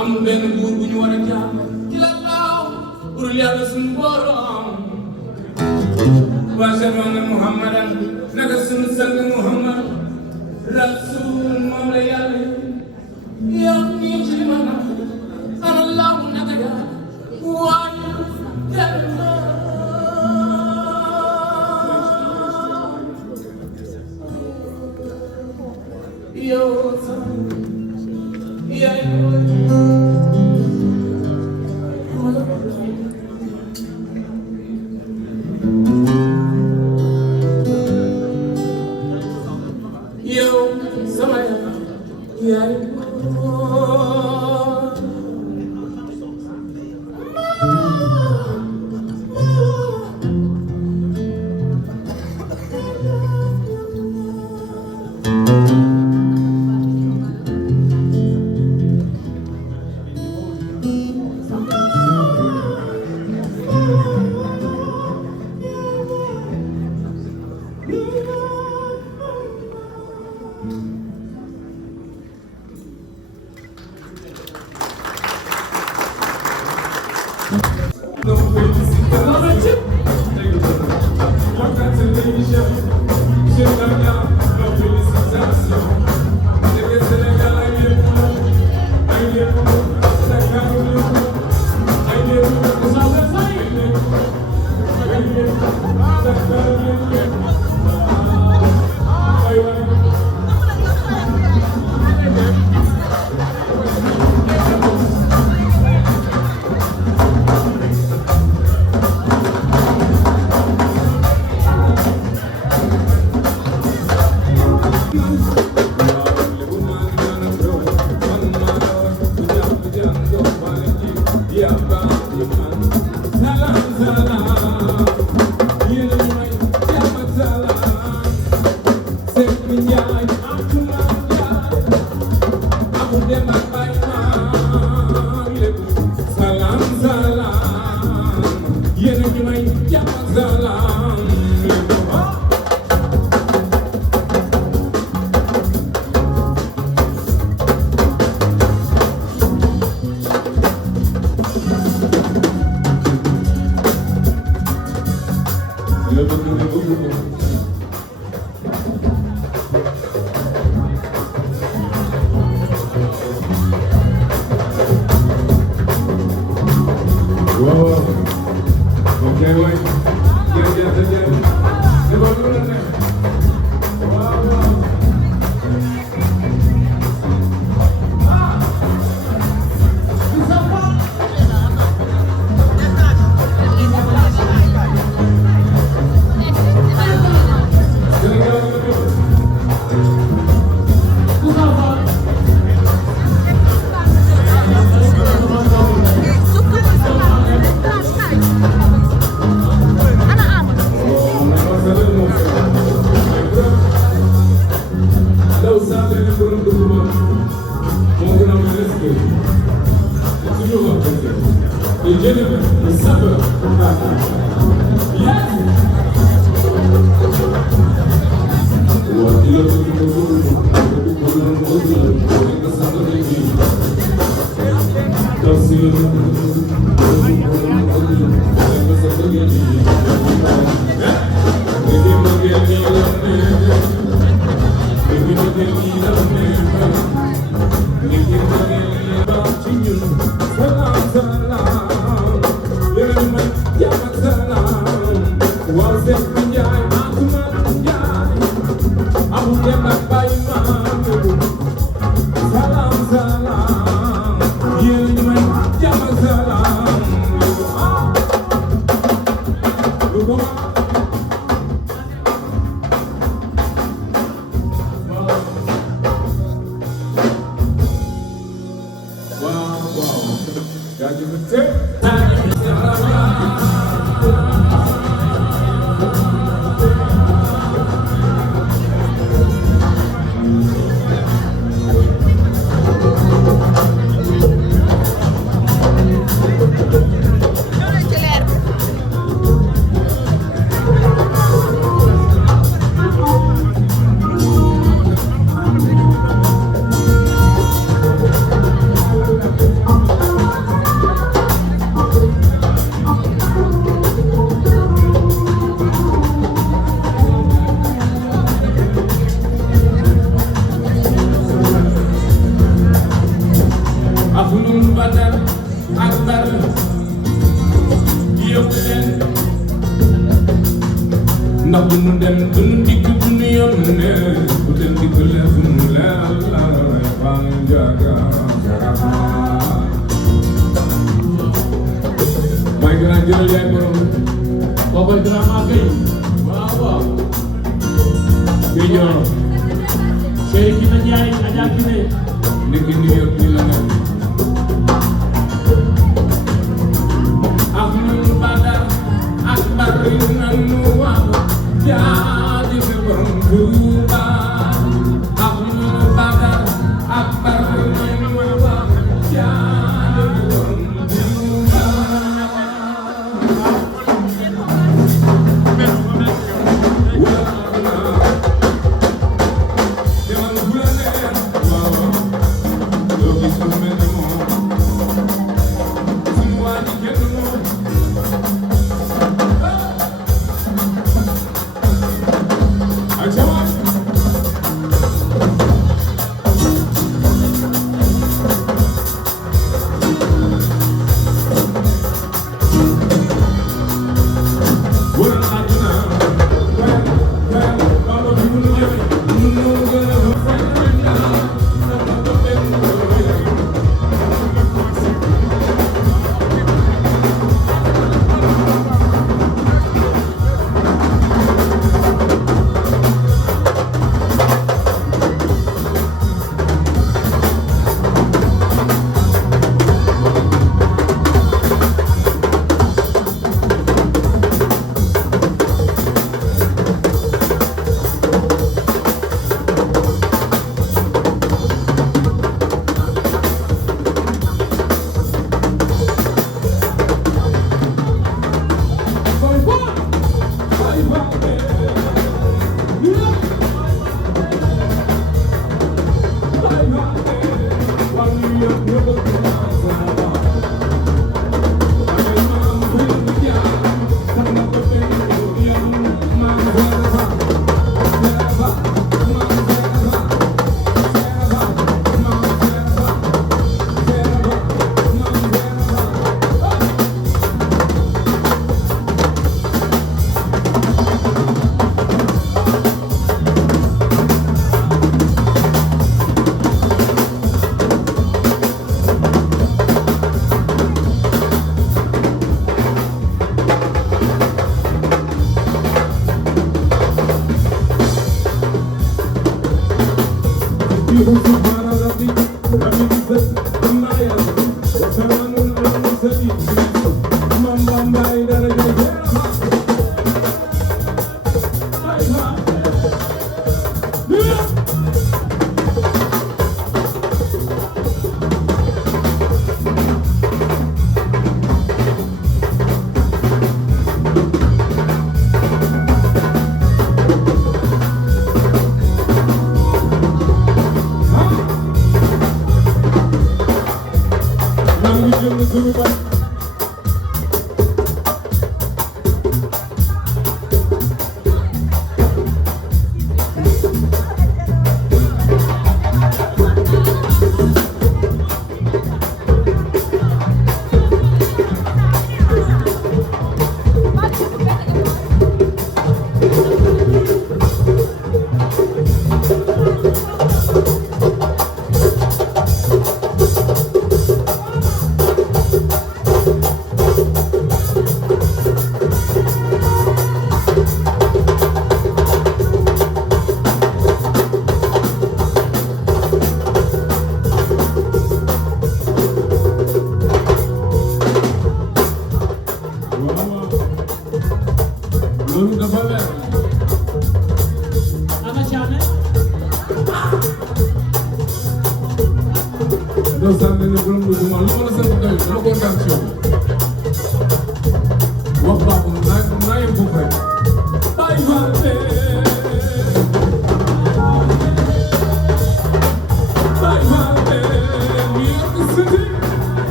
amul benn buur bu ñu war a jaam ci la taw pour yàlla suñu borom wa sallallahu muhammadan naka suñu sang muhammad rasul moom la yàlla yow nii ci ma na allahu naka ya waaye jarma yow yaay sama yaay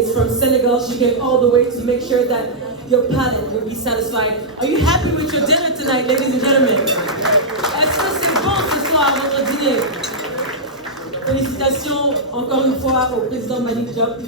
Is from Senegal. She came all the way to make sure that your palate will be satisfied. Are you happy with your dinner tonight, ladies and gentlemen? Est-ce que c'est bon ce soir, votre dîner? Félicitations encore une fois au président Malick Diop.